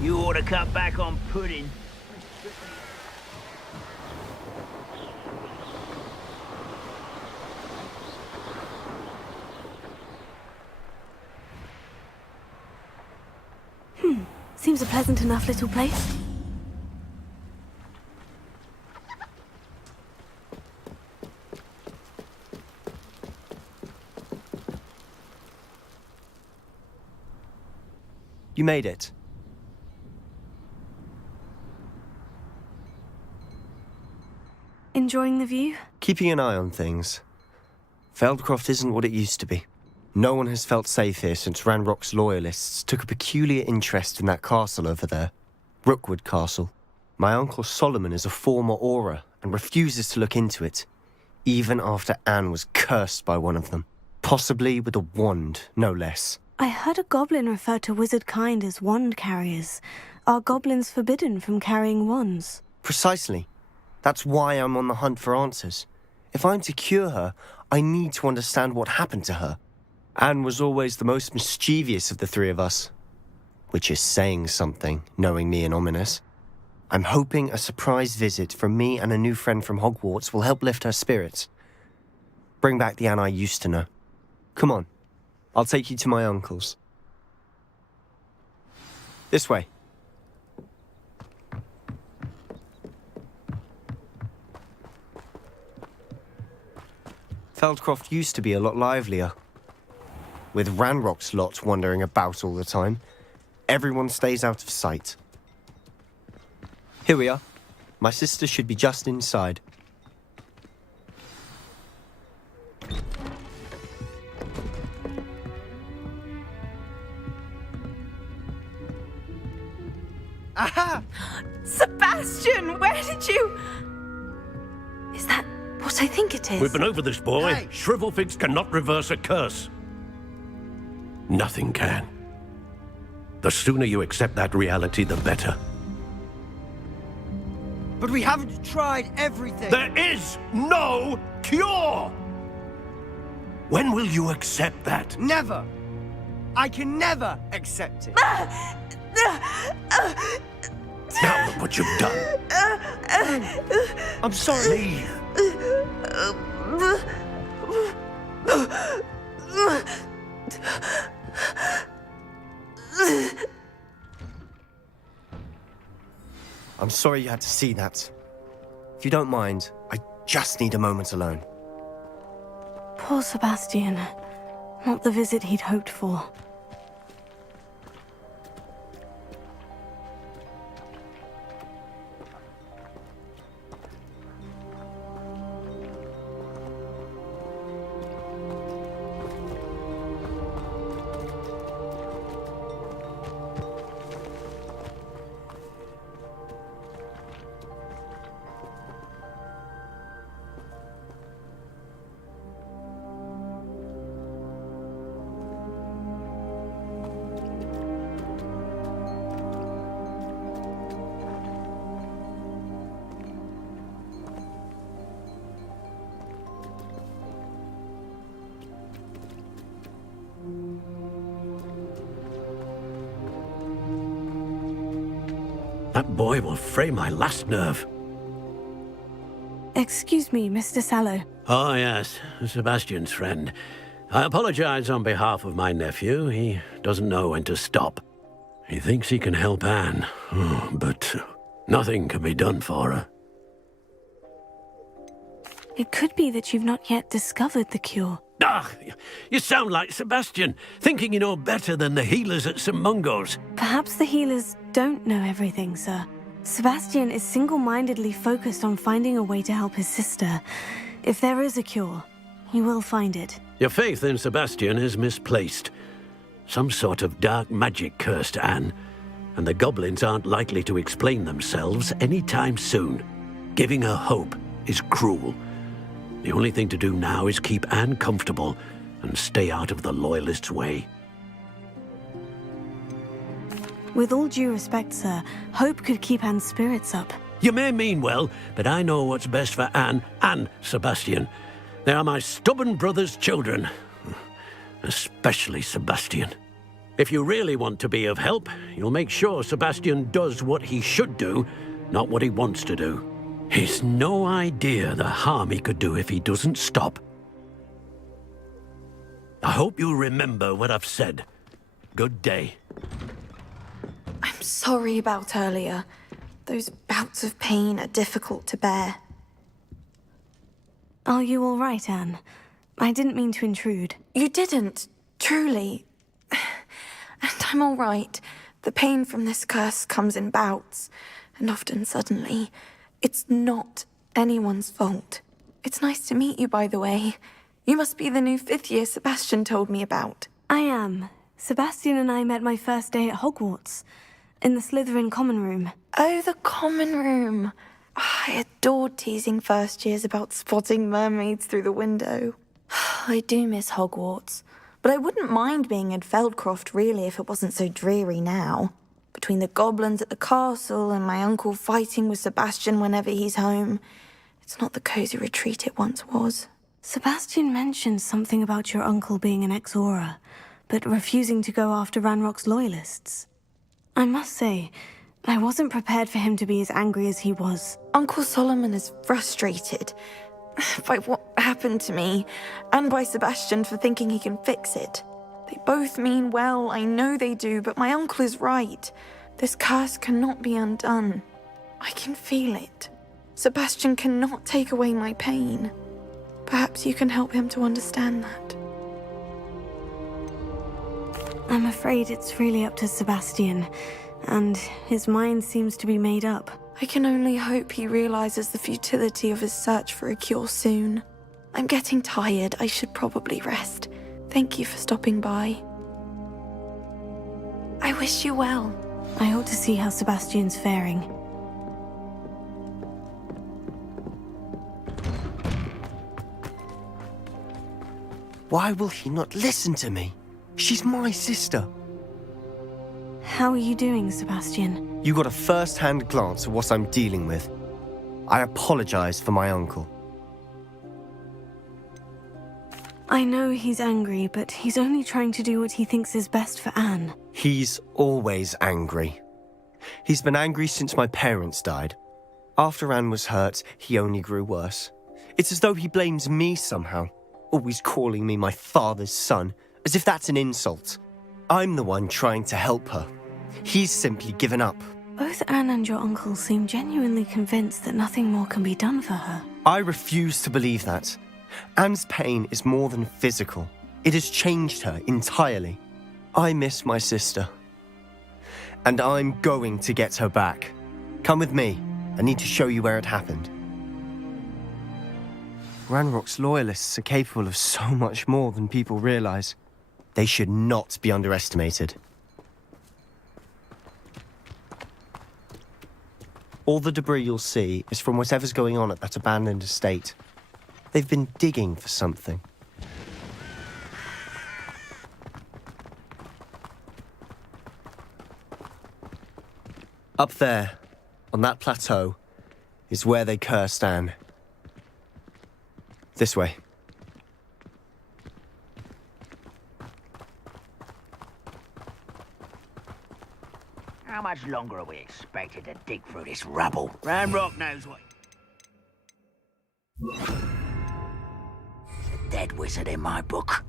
You ought to cut back on pudding. Seems a pleasant enough little place. You made it. Enjoying the view? Keeping an eye on things. Feldcroft isn't what it used to be. No one has felt safe here since Ranrock's loyalists took a peculiar interest in that castle over there. Rookwood Castle. My uncle Solomon is a former Auror and refuses to look into it, even after Anne was cursed by one of them. Possibly with a wand, no less. I heard a goblin refer to wizard kind as wand carriers. Are goblins forbidden from carrying wands? Precisely. That's why I'm on the hunt for answers. If I'm to cure her, I need to understand what happened to her. Anne was always the most mischievous of the three of us. Which is saying something, knowing me and Ominous. I'm hoping a surprise visit from me and a new friend from Hogwarts will help lift her spirits. Bring back the Anne I used to know. Come on, I'll take you to my uncle's. This way. Feldcroft used to be a lot livelier. With Ranrock's lot wandering about all the time, everyone stays out of sight. Here we are. My sister should be just inside. Aha! Sebastian, where did you... Is that what I think it is? We've been over this, boy. Hey. Shrivelfigs cannot reverse a curse. Nothing can. The sooner you accept that reality, the better. But we haven't tried everything. There is no cure! When will you accept that? Never. I can never accept it. Now look what you've done. I'm sorry. Leave. I'm sorry you had to see that. If you don't mind, I just need a moment alone. Poor Sebastian. Not the visit he'd hoped for. That boy will fray my last nerve. Excuse me, Mr. Sallow. Oh, yes, Sebastian's friend. I apologize on behalf of my nephew. He doesn't know when to stop. He thinks he can help Anne, but nothing can be done for her. It could be that you've not yet discovered the cure. Ah, you sound like Sebastian, thinking you know better than the healers at St. Mungo's. Perhaps the healers don't know everything, sir. Sebastian is single-mindedly focused on finding a way to help his sister. If there is a cure, he will find it. Your faith in Sebastian is misplaced. Some sort of dark magic cursed Anne, and the goblins aren't likely to explain themselves anytime soon. Giving her hope is cruel. The only thing to do now is keep Anne comfortable and stay out of the Loyalists' way. With all due respect, sir, hope could keep Anne's spirits up. You may mean well, but I know what's best for Anne and Sebastian. They are my stubborn brother's children. Especially Sebastian. If you really want to be of help, you'll make sure Sebastian does what he should do, not what he wants to do. He's no idea the harm he could do if he doesn't stop. I hope you'll remember what I've said. Good day. I'm sorry about earlier. Those bouts of pain are difficult to bear. Are you all right, Anne? I didn't mean to intrude. You didn't, truly. And I'm all right. The pain from this curse comes in bouts, and often suddenly. It's not anyone's fault. It's nice to meet you, by the way. You must be the new 5th year Sebastian told me about. I am. Sebastian and I met my first day at Hogwarts, in the Slytherin common room. Oh, the common room. I adored teasing first years about spotting mermaids through the window. I do miss Hogwarts, but I wouldn't mind being in Feldcroft really if it wasn't so dreary now. Between the goblins at the castle and my uncle fighting with Sebastian whenever he's home, it's not the cozy retreat it once was. Sebastian mentioned something about your uncle being an ex-Auror, but refusing to go after Ranrock's Loyalists. I must say, I wasn't prepared for him to be as angry as he was. Uncle Solomon is frustrated by what happened to me, and by Sebastian for thinking he can fix it. They both mean well, I know they do, but my uncle is right. This curse cannot be undone. I can feel it. Sebastian cannot take away my pain. Perhaps you can help him to understand that. I'm afraid it's really up to Sebastian, and his mind seems to be made up. I can only hope he realizes the futility of his search for a cure soon. I'm getting tired. I should probably rest. Thank you for stopping by. I wish you well. I ought to see how Sebastian's faring. Why will he not listen to me? She's my sister. How are you doing, Sebastian? You got a first-hand glance at what I'm dealing with. I apologize for my uncle. I know he's angry, but he's only trying to do what he thinks is best for Anne. He's always angry. He's been angry since my parents died. After Anne was hurt, he only grew worse. It's as though he blames me somehow, always calling me my father's son, as if that's an insult. I'm the one trying to help her. He's simply given up. Both Anne and your uncle seem genuinely convinced that nothing more can be done for her. I refuse to believe that. Anne's pain is more than physical. It has changed her entirely. I miss my sister. And I'm going to get her back. Come with me. I need to show you where it happened. Ranrock's Loyalists are capable of so much more than people realize. They should not be underestimated. All the debris you'll see is from whatever's going on at that abandoned estate. They've been digging for something. Up there, on that plateau, is where they cursed Anne. This way. How much longer are we expected to dig through this rubble? Ramrock knows what... He's a dead wizard in my book.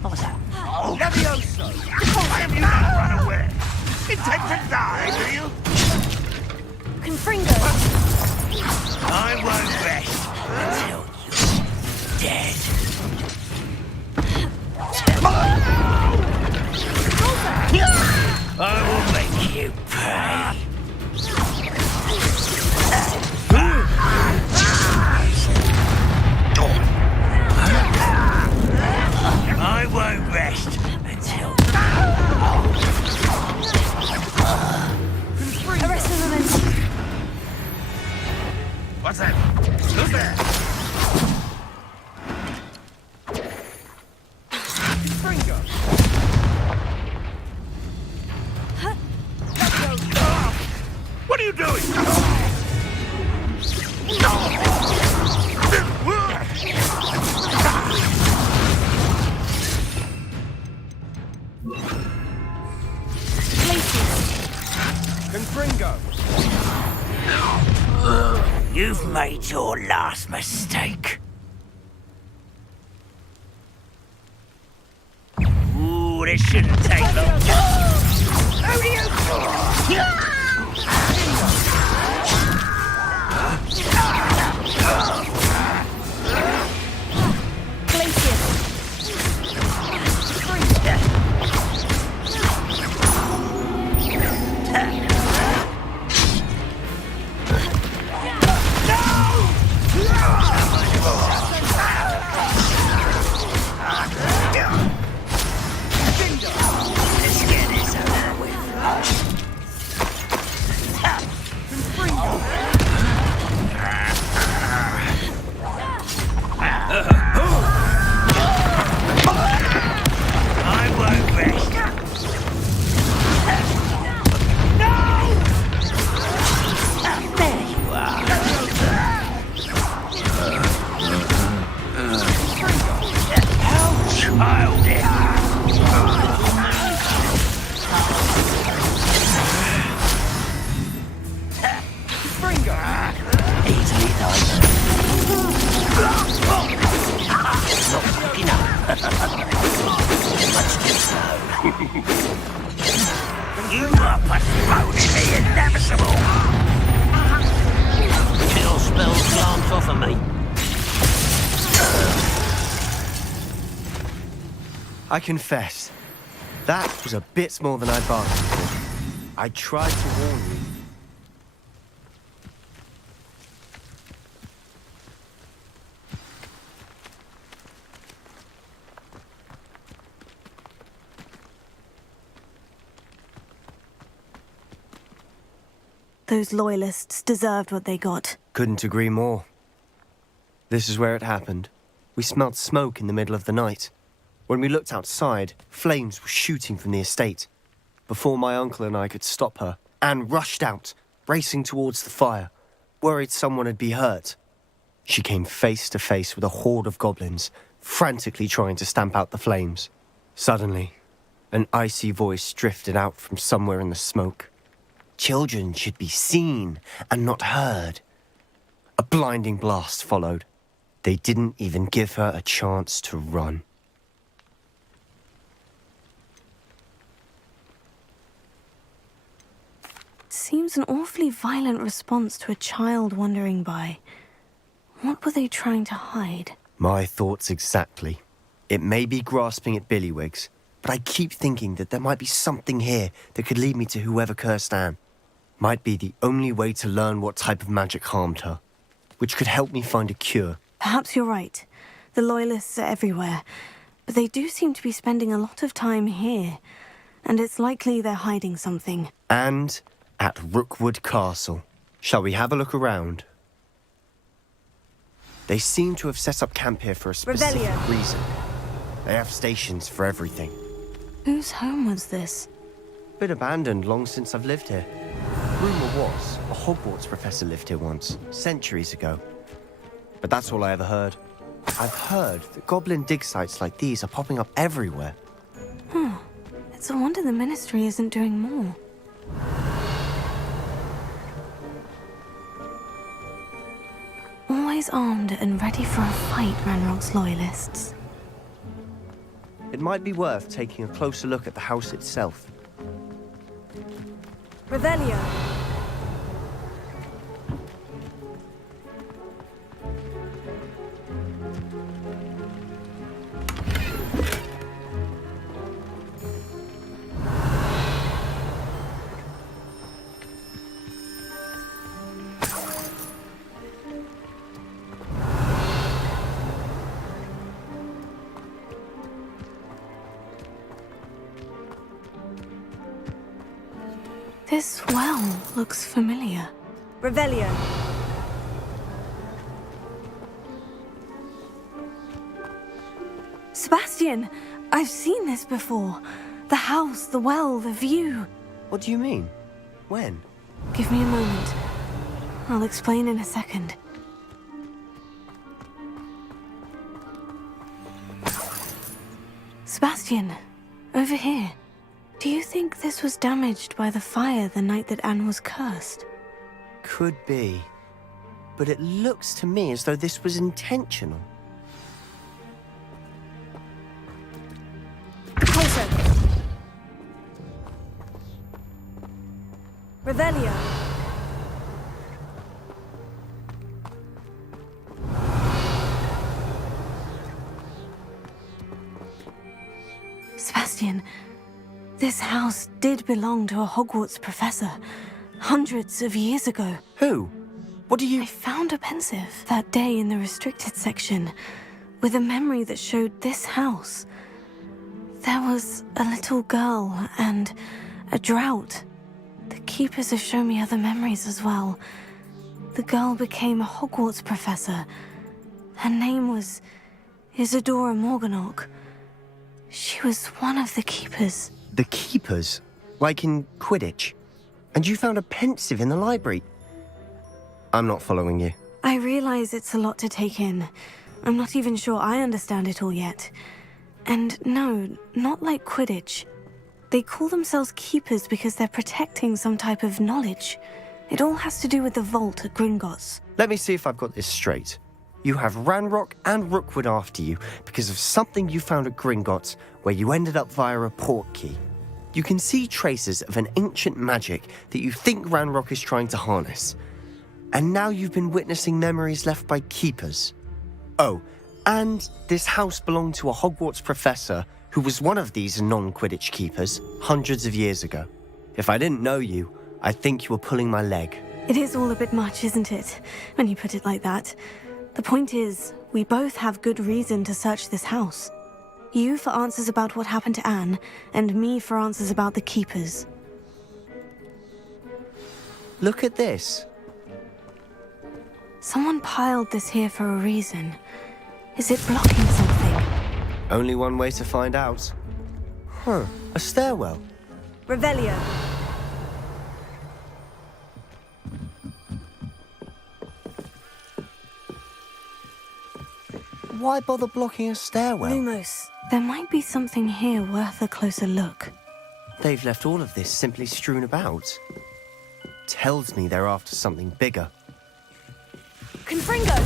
What was that? Oh, Levioso! Why have you not run away? Intend to die, do you? Confringo! I won't rest until you're dead. I will make you pay. I won't rest until... Arrest him, What's that? Who's there? Fringo! What are you doing? Confringo! You've made your last mistake. Ooh, this shouldn't take long. How do you... You are postponing the inevitable. Kill spells glance off of me. I confess, that was a bit more than I bargained for. I tried to warn you. Those loyalists deserved what they got. Couldn't agree more. This is where it happened. We smelled smoke in the middle of the night. When we looked outside, flames were shooting from the estate. Before my uncle and I could stop her, Anne rushed out, racing towards the fire, worried someone had been hurt. She came face to face with a horde of goblins, frantically trying to stamp out the flames. Suddenly, an icy voice drifted out from somewhere in the smoke. Children should be seen and not heard. A blinding blast followed. They didn't even give her a chance to run. Seems an awfully violent response to a child wandering by. What were they trying to hide? My thoughts exactly. It may be grasping at Billywigs, but I keep thinking that there might be something here that could lead me to whoever cursed Anne. Might be the only way to learn what type of magic harmed her, which could help me find a cure. Perhaps you're right. The Loyalists are everywhere, but they do seem to be spending a lot of time here, and it's likely they're hiding something. And at Rookwood Castle. Shall we have a look around? They seem to have set up camp here for a specific Revelio. reason. They have stations for everything. Whose home was this? Been abandoned long since I've lived here. Rumour was, a Hogwarts professor lived here once, centuries ago. But that's all I ever heard. I've heard that goblin dig sites like these are popping up everywhere. It's a wonder the Ministry isn't doing more. Always armed and ready for a fight, Ranrock's loyalists. It might be worth taking a closer look at the house itself. Revelio. This well looks familiar. Revelio. Sebastian, I've seen this before. The house, the well, the view. What do you mean? When? Give me a moment. I'll explain in a second. Sebastian, over here. Do you think this was damaged by the fire the night that Anne was cursed? Could be. But it looks to me as though this was intentional. Closer. Revelio. Sebastian, this house did belong to a Hogwarts professor, hundreds of years ago. Who? What do you... I found a pensive that day in the restricted section, with a memory that showed this house. There was a little girl and a drought. The keepers have shown me other memories as well. The girl became a Hogwarts professor. Her name was Isadora Morganach. She was one of the keepers. The keepers? Like in Quidditch? And you found a pensive in the library? I'm not following you. I realize it's a lot to take in. I'm not even sure I understand it all yet. And no, not like Quidditch. They call themselves keepers because they're protecting some type of knowledge. It all has to do with the vault at Gringotts. Let me see if I've got this straight. You have Ranrock and Rookwood after you because of something you found at Gringotts where you ended up via a portkey. You can see traces of an ancient magic that you think Ranrock is trying to harness. And now you've been witnessing memories left by keepers. Oh, and this house belonged to a Hogwarts professor who was one of these non-Quidditch keepers hundreds of years ago. If I didn't know you, I'd think you were pulling my leg. It is all a bit much, isn't it, when you put it like that? The point is, we both have good reason to search this house. You for answers about what happened to Anne, and me for answers about the keepers. Look at this. Someone piled this here for a reason. Is it blocking something? Only one way to find out. A stairwell. Revelio. Why bother blocking a stairwell? Lumos, there might be something here worth a closer look. They've left all of this simply strewn about. Tells me they're after something bigger. Confringo!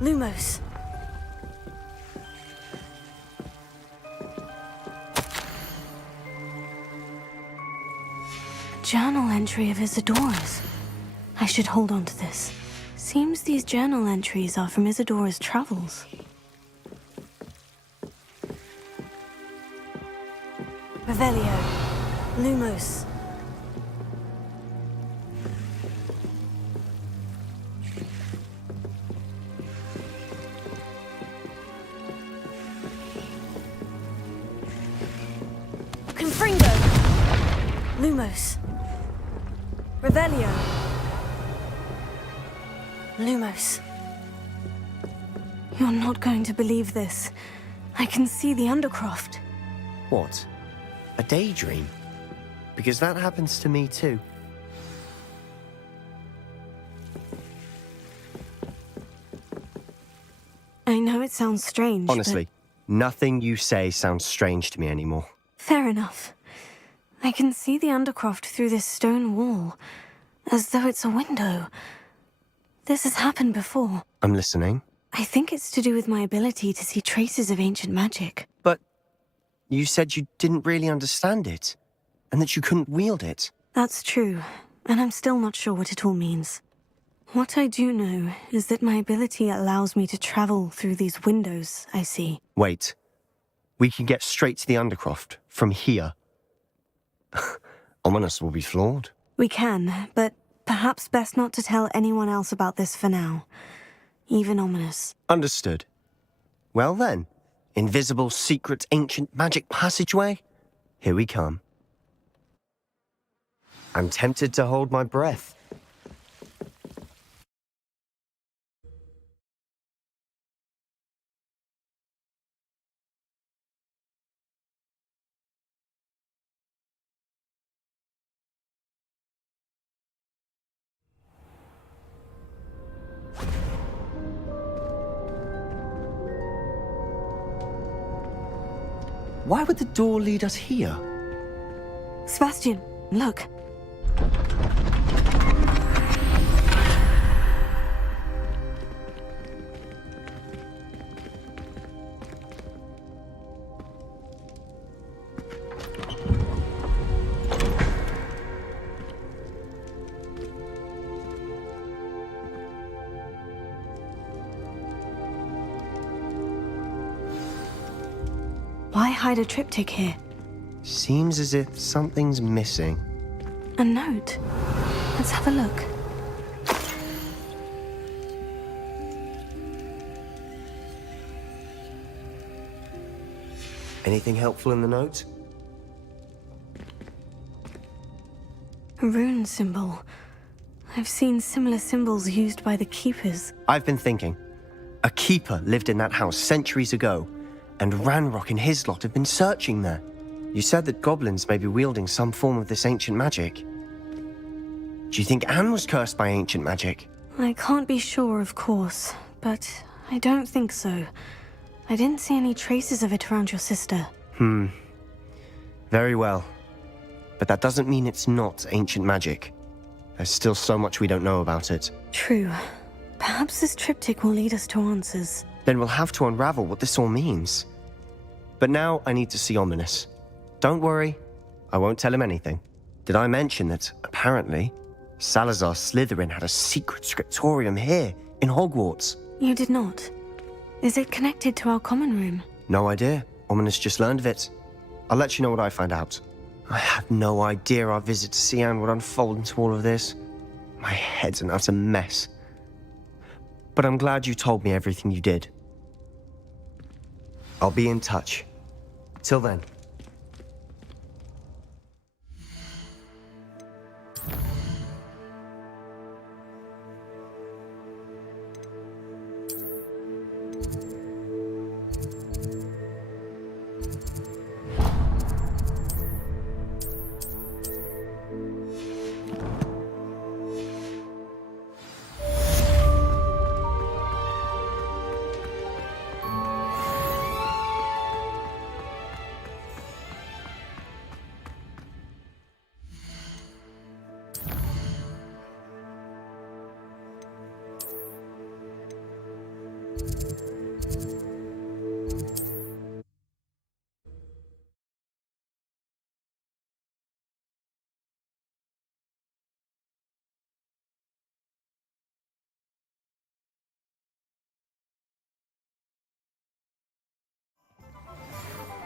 Lumos. A journal entry of Isadora's. I should hold on to this. Seems these journal entries are from Isadora's travels. Revelio. Lumos. Confringo. Lumos. Revelio. Lumos. You're not going to believe this. I can see the Undercroft. What? A daydream? Because that happens to me too. I know it sounds strange. Honestly, nothing you say sounds strange to me anymore. Fair enough. I can see the Undercroft through this stone wall, as though it's a window. This has happened before. I'm listening. I think it's to do with my ability to see traces of ancient magic. But you said you didn't really understand it, and that you couldn't wield it. That's true, and I'm still not sure what it all means. What I do know is that my ability allows me to travel through these windows I see. Wait. We can get straight to the Undercroft from here. Ominis will be floored. We can, but perhaps best not to tell anyone else about this for now. Even Ominis. Understood. Well then, invisible, secret, ancient magic passageway? Here we come. I'm tempted to hold my breath. Why would the door lead us here? Sebastian, look. Why hide a triptych here? Seems as if something's missing. A note. Let's have a look. Anything helpful in the note? A rune symbol. I've seen similar symbols used by the Keepers. I've been thinking. A keeper lived in that house centuries ago, and Ranrock and his lot have been searching there. You said that goblins may be wielding some form of this ancient magic. Do you think Anne was cursed by ancient magic? I can't be sure, of course, but I don't think so. I didn't see any traces of it around your sister. Very well. But that doesn't mean it's not ancient magic. There's still so much we don't know about it. True. Perhaps this triptych will lead us to answers. Then we'll have to unravel what this all means. But now I need to see Ominis. Don't worry, I won't tell him anything. Did I mention that, apparently, Salazar Slytherin had a secret scriptorium here, in Hogwarts? You did not. Is it connected to our common room? No idea. Ominis just learned of it. I'll let you know what I find out. I had no idea our visit to Cian would unfold into all of this. My head's an utter mess. But I'm glad you told me everything you did. I'll be in touch. Till then.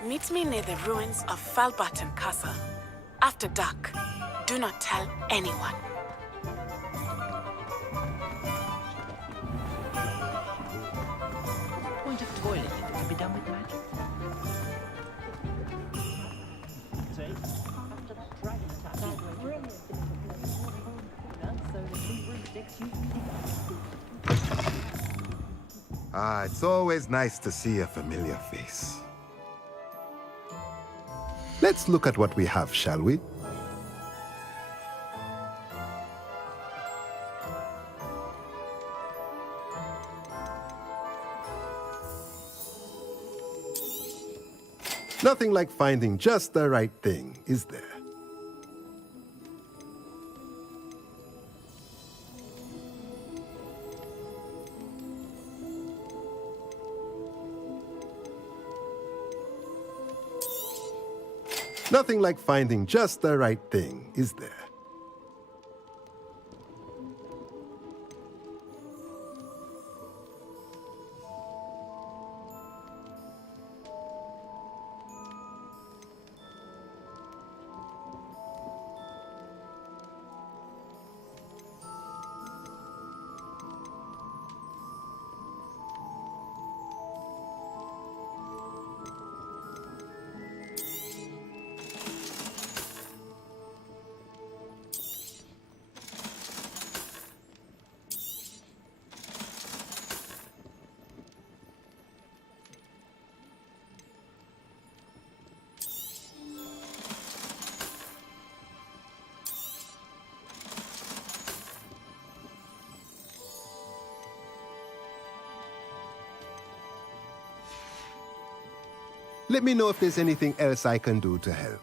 Meet me near the ruins of Falbarton Castle. After dark. Do not tell anyone. Point of toilet can be done with magic. It's always nice to see a familiar face. Let's look at what we have, shall we? Nothing like finding just the right thing, is there? Nothing like finding just the right thing, is there? Let me know if there's anything else I can do to help.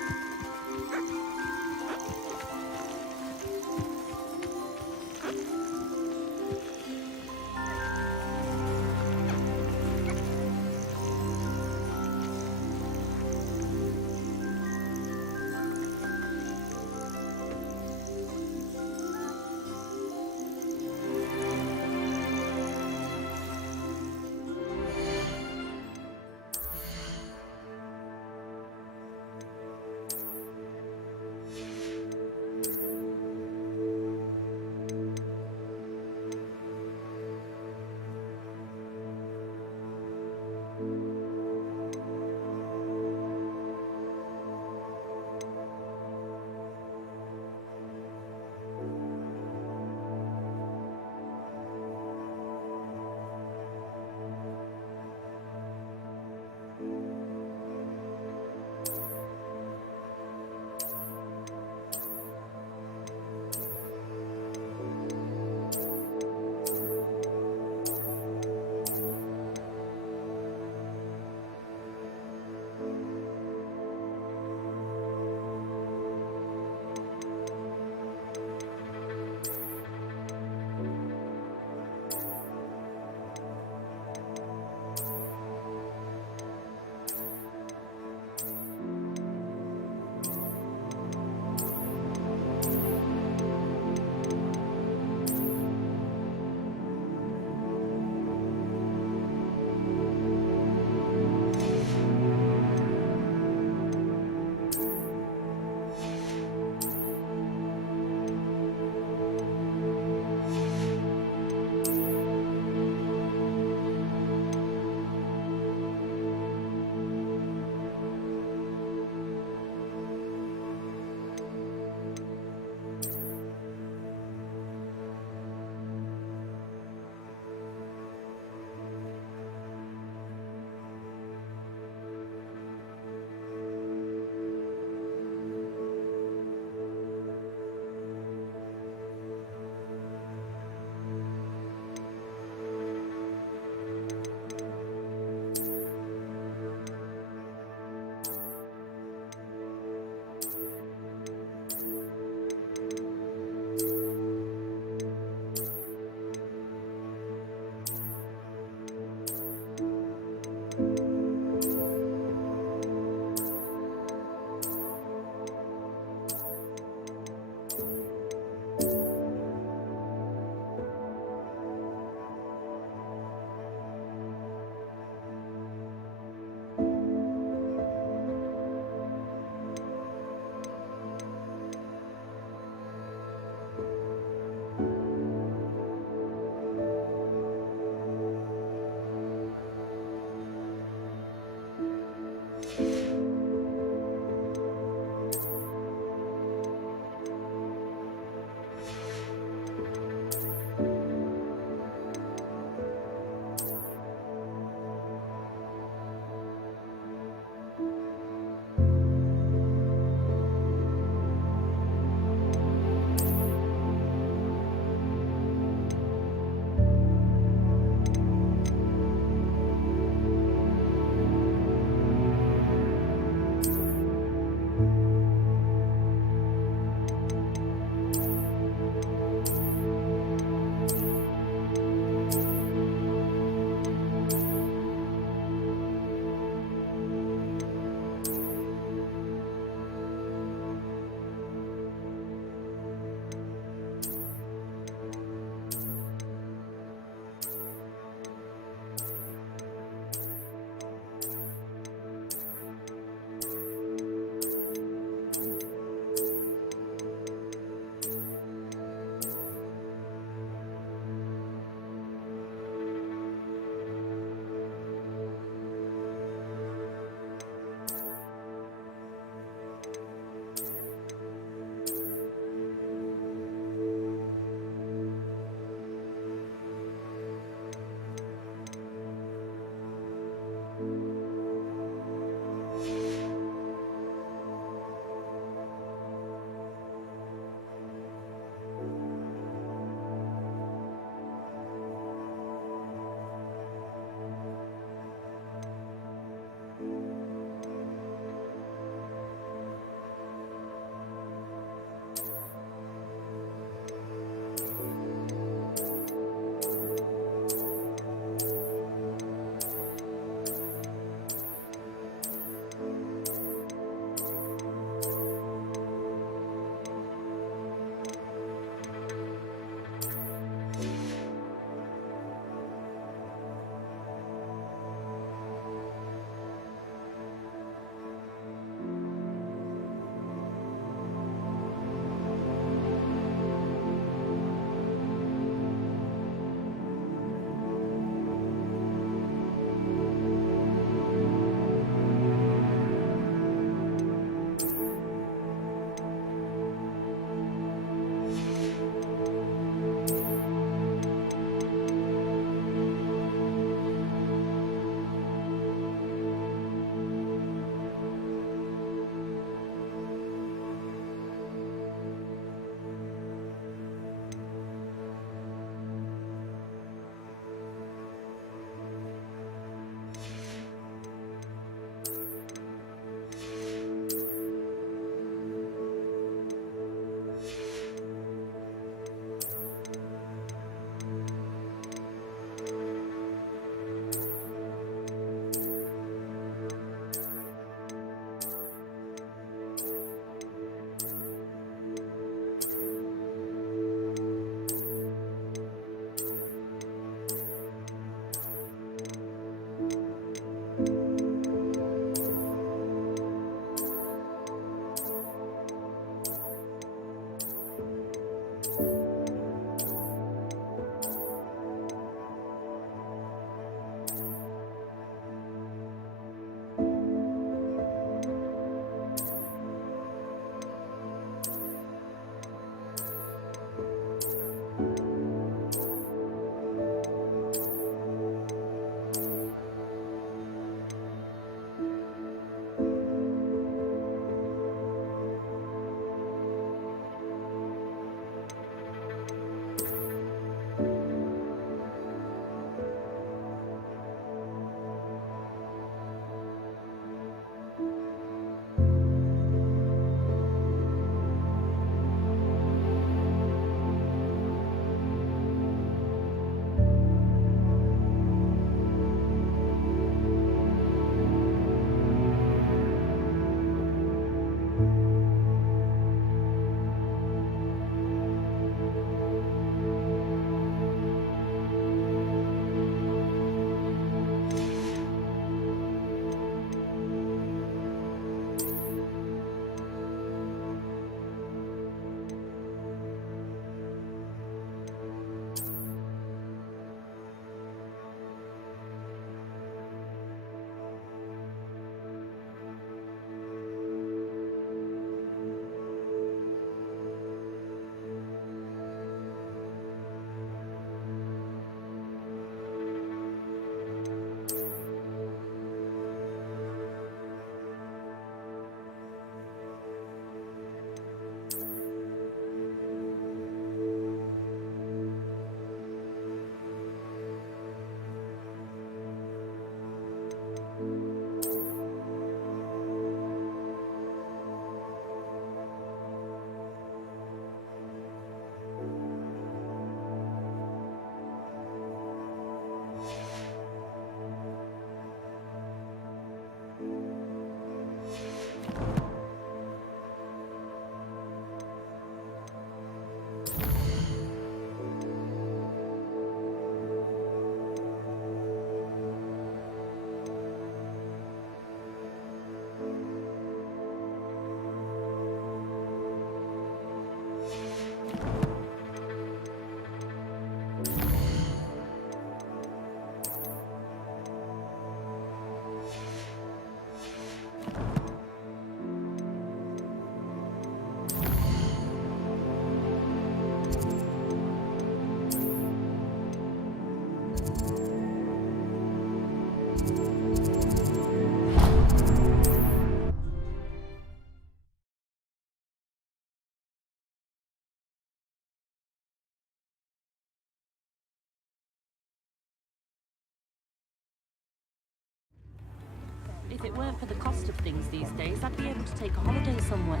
weren't for the cost of things these days, I'd be able to take a holiday somewhere.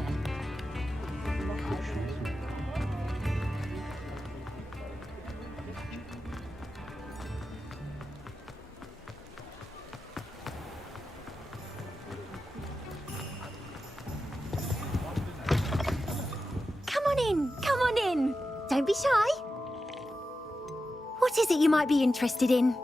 Come on in, come on in. Don't be shy. What is it you might be interested in?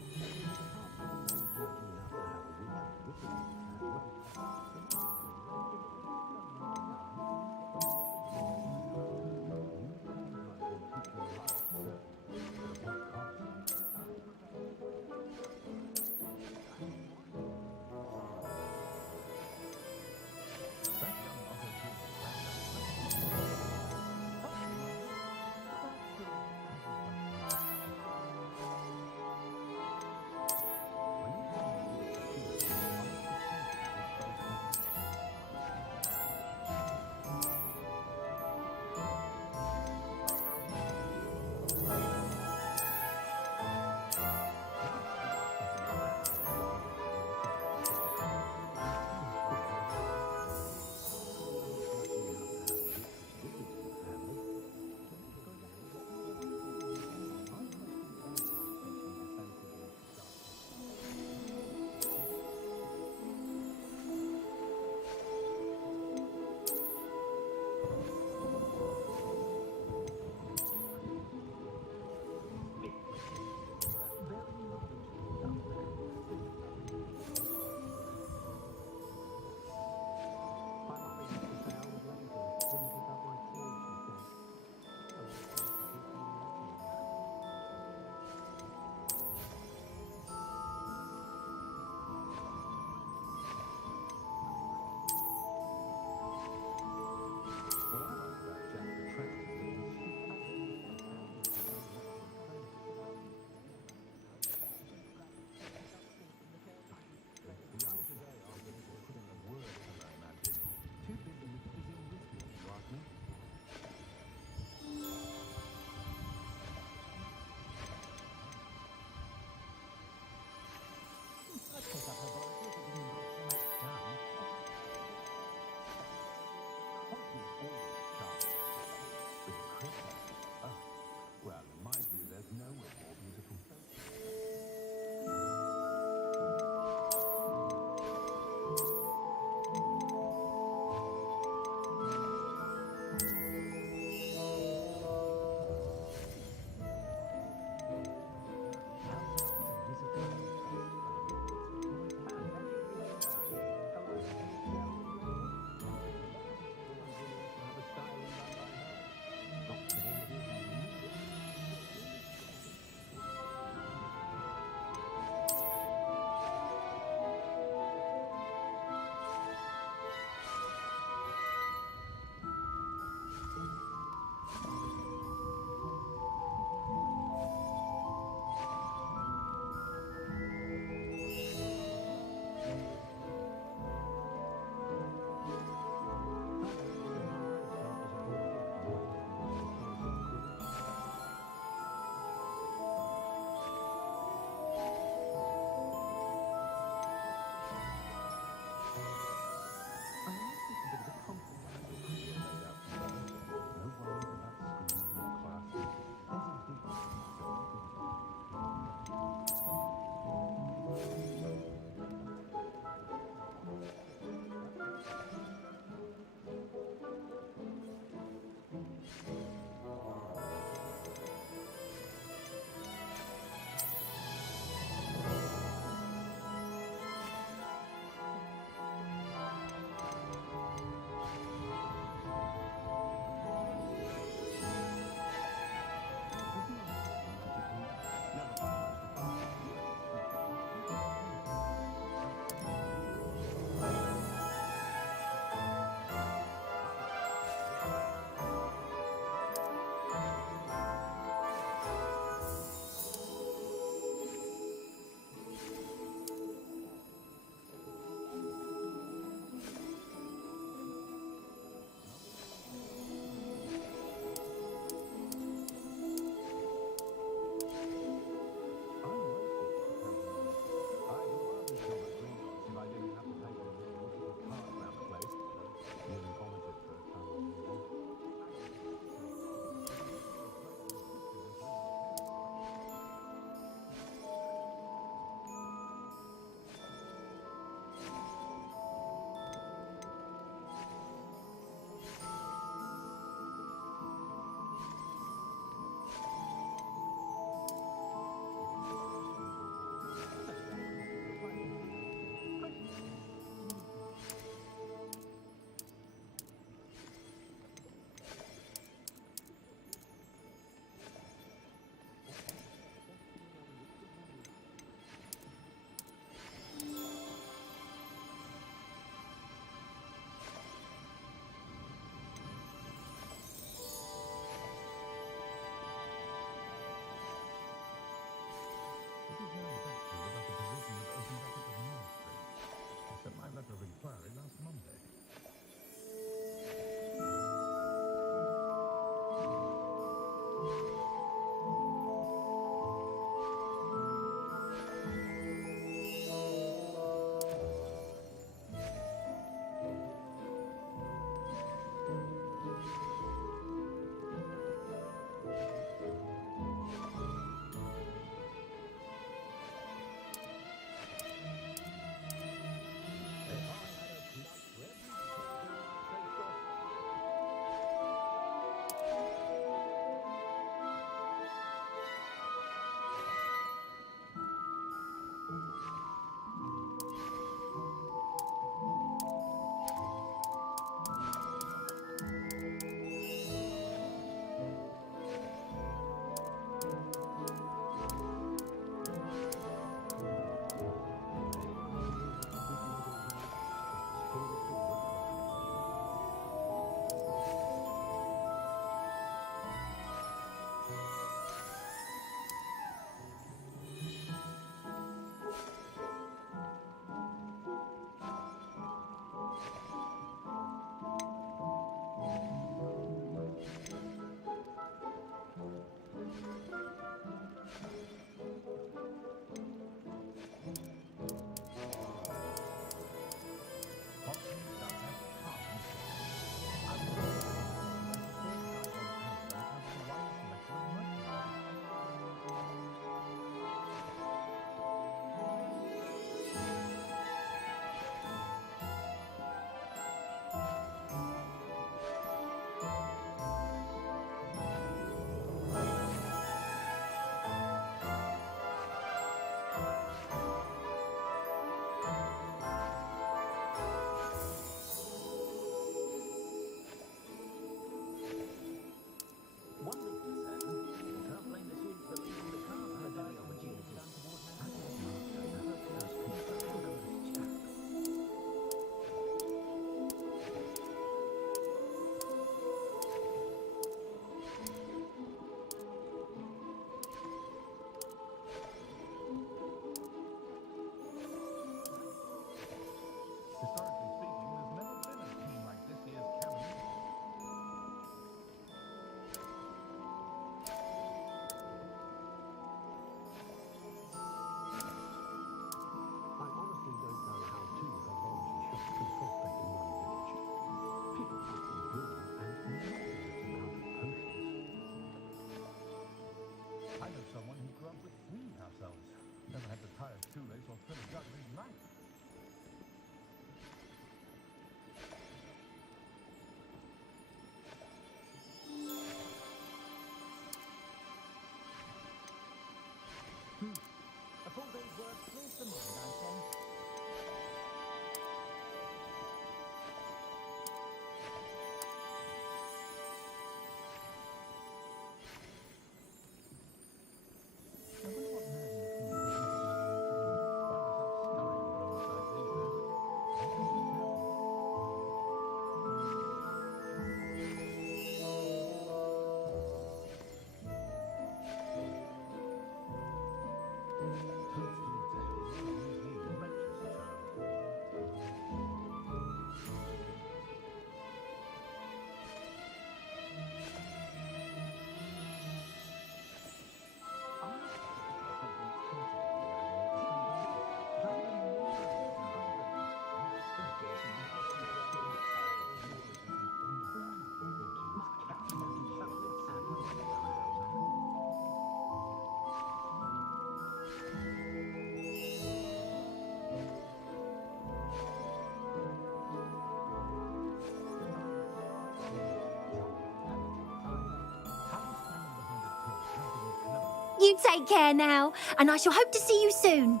You take care now, and I shall hope to see you soon.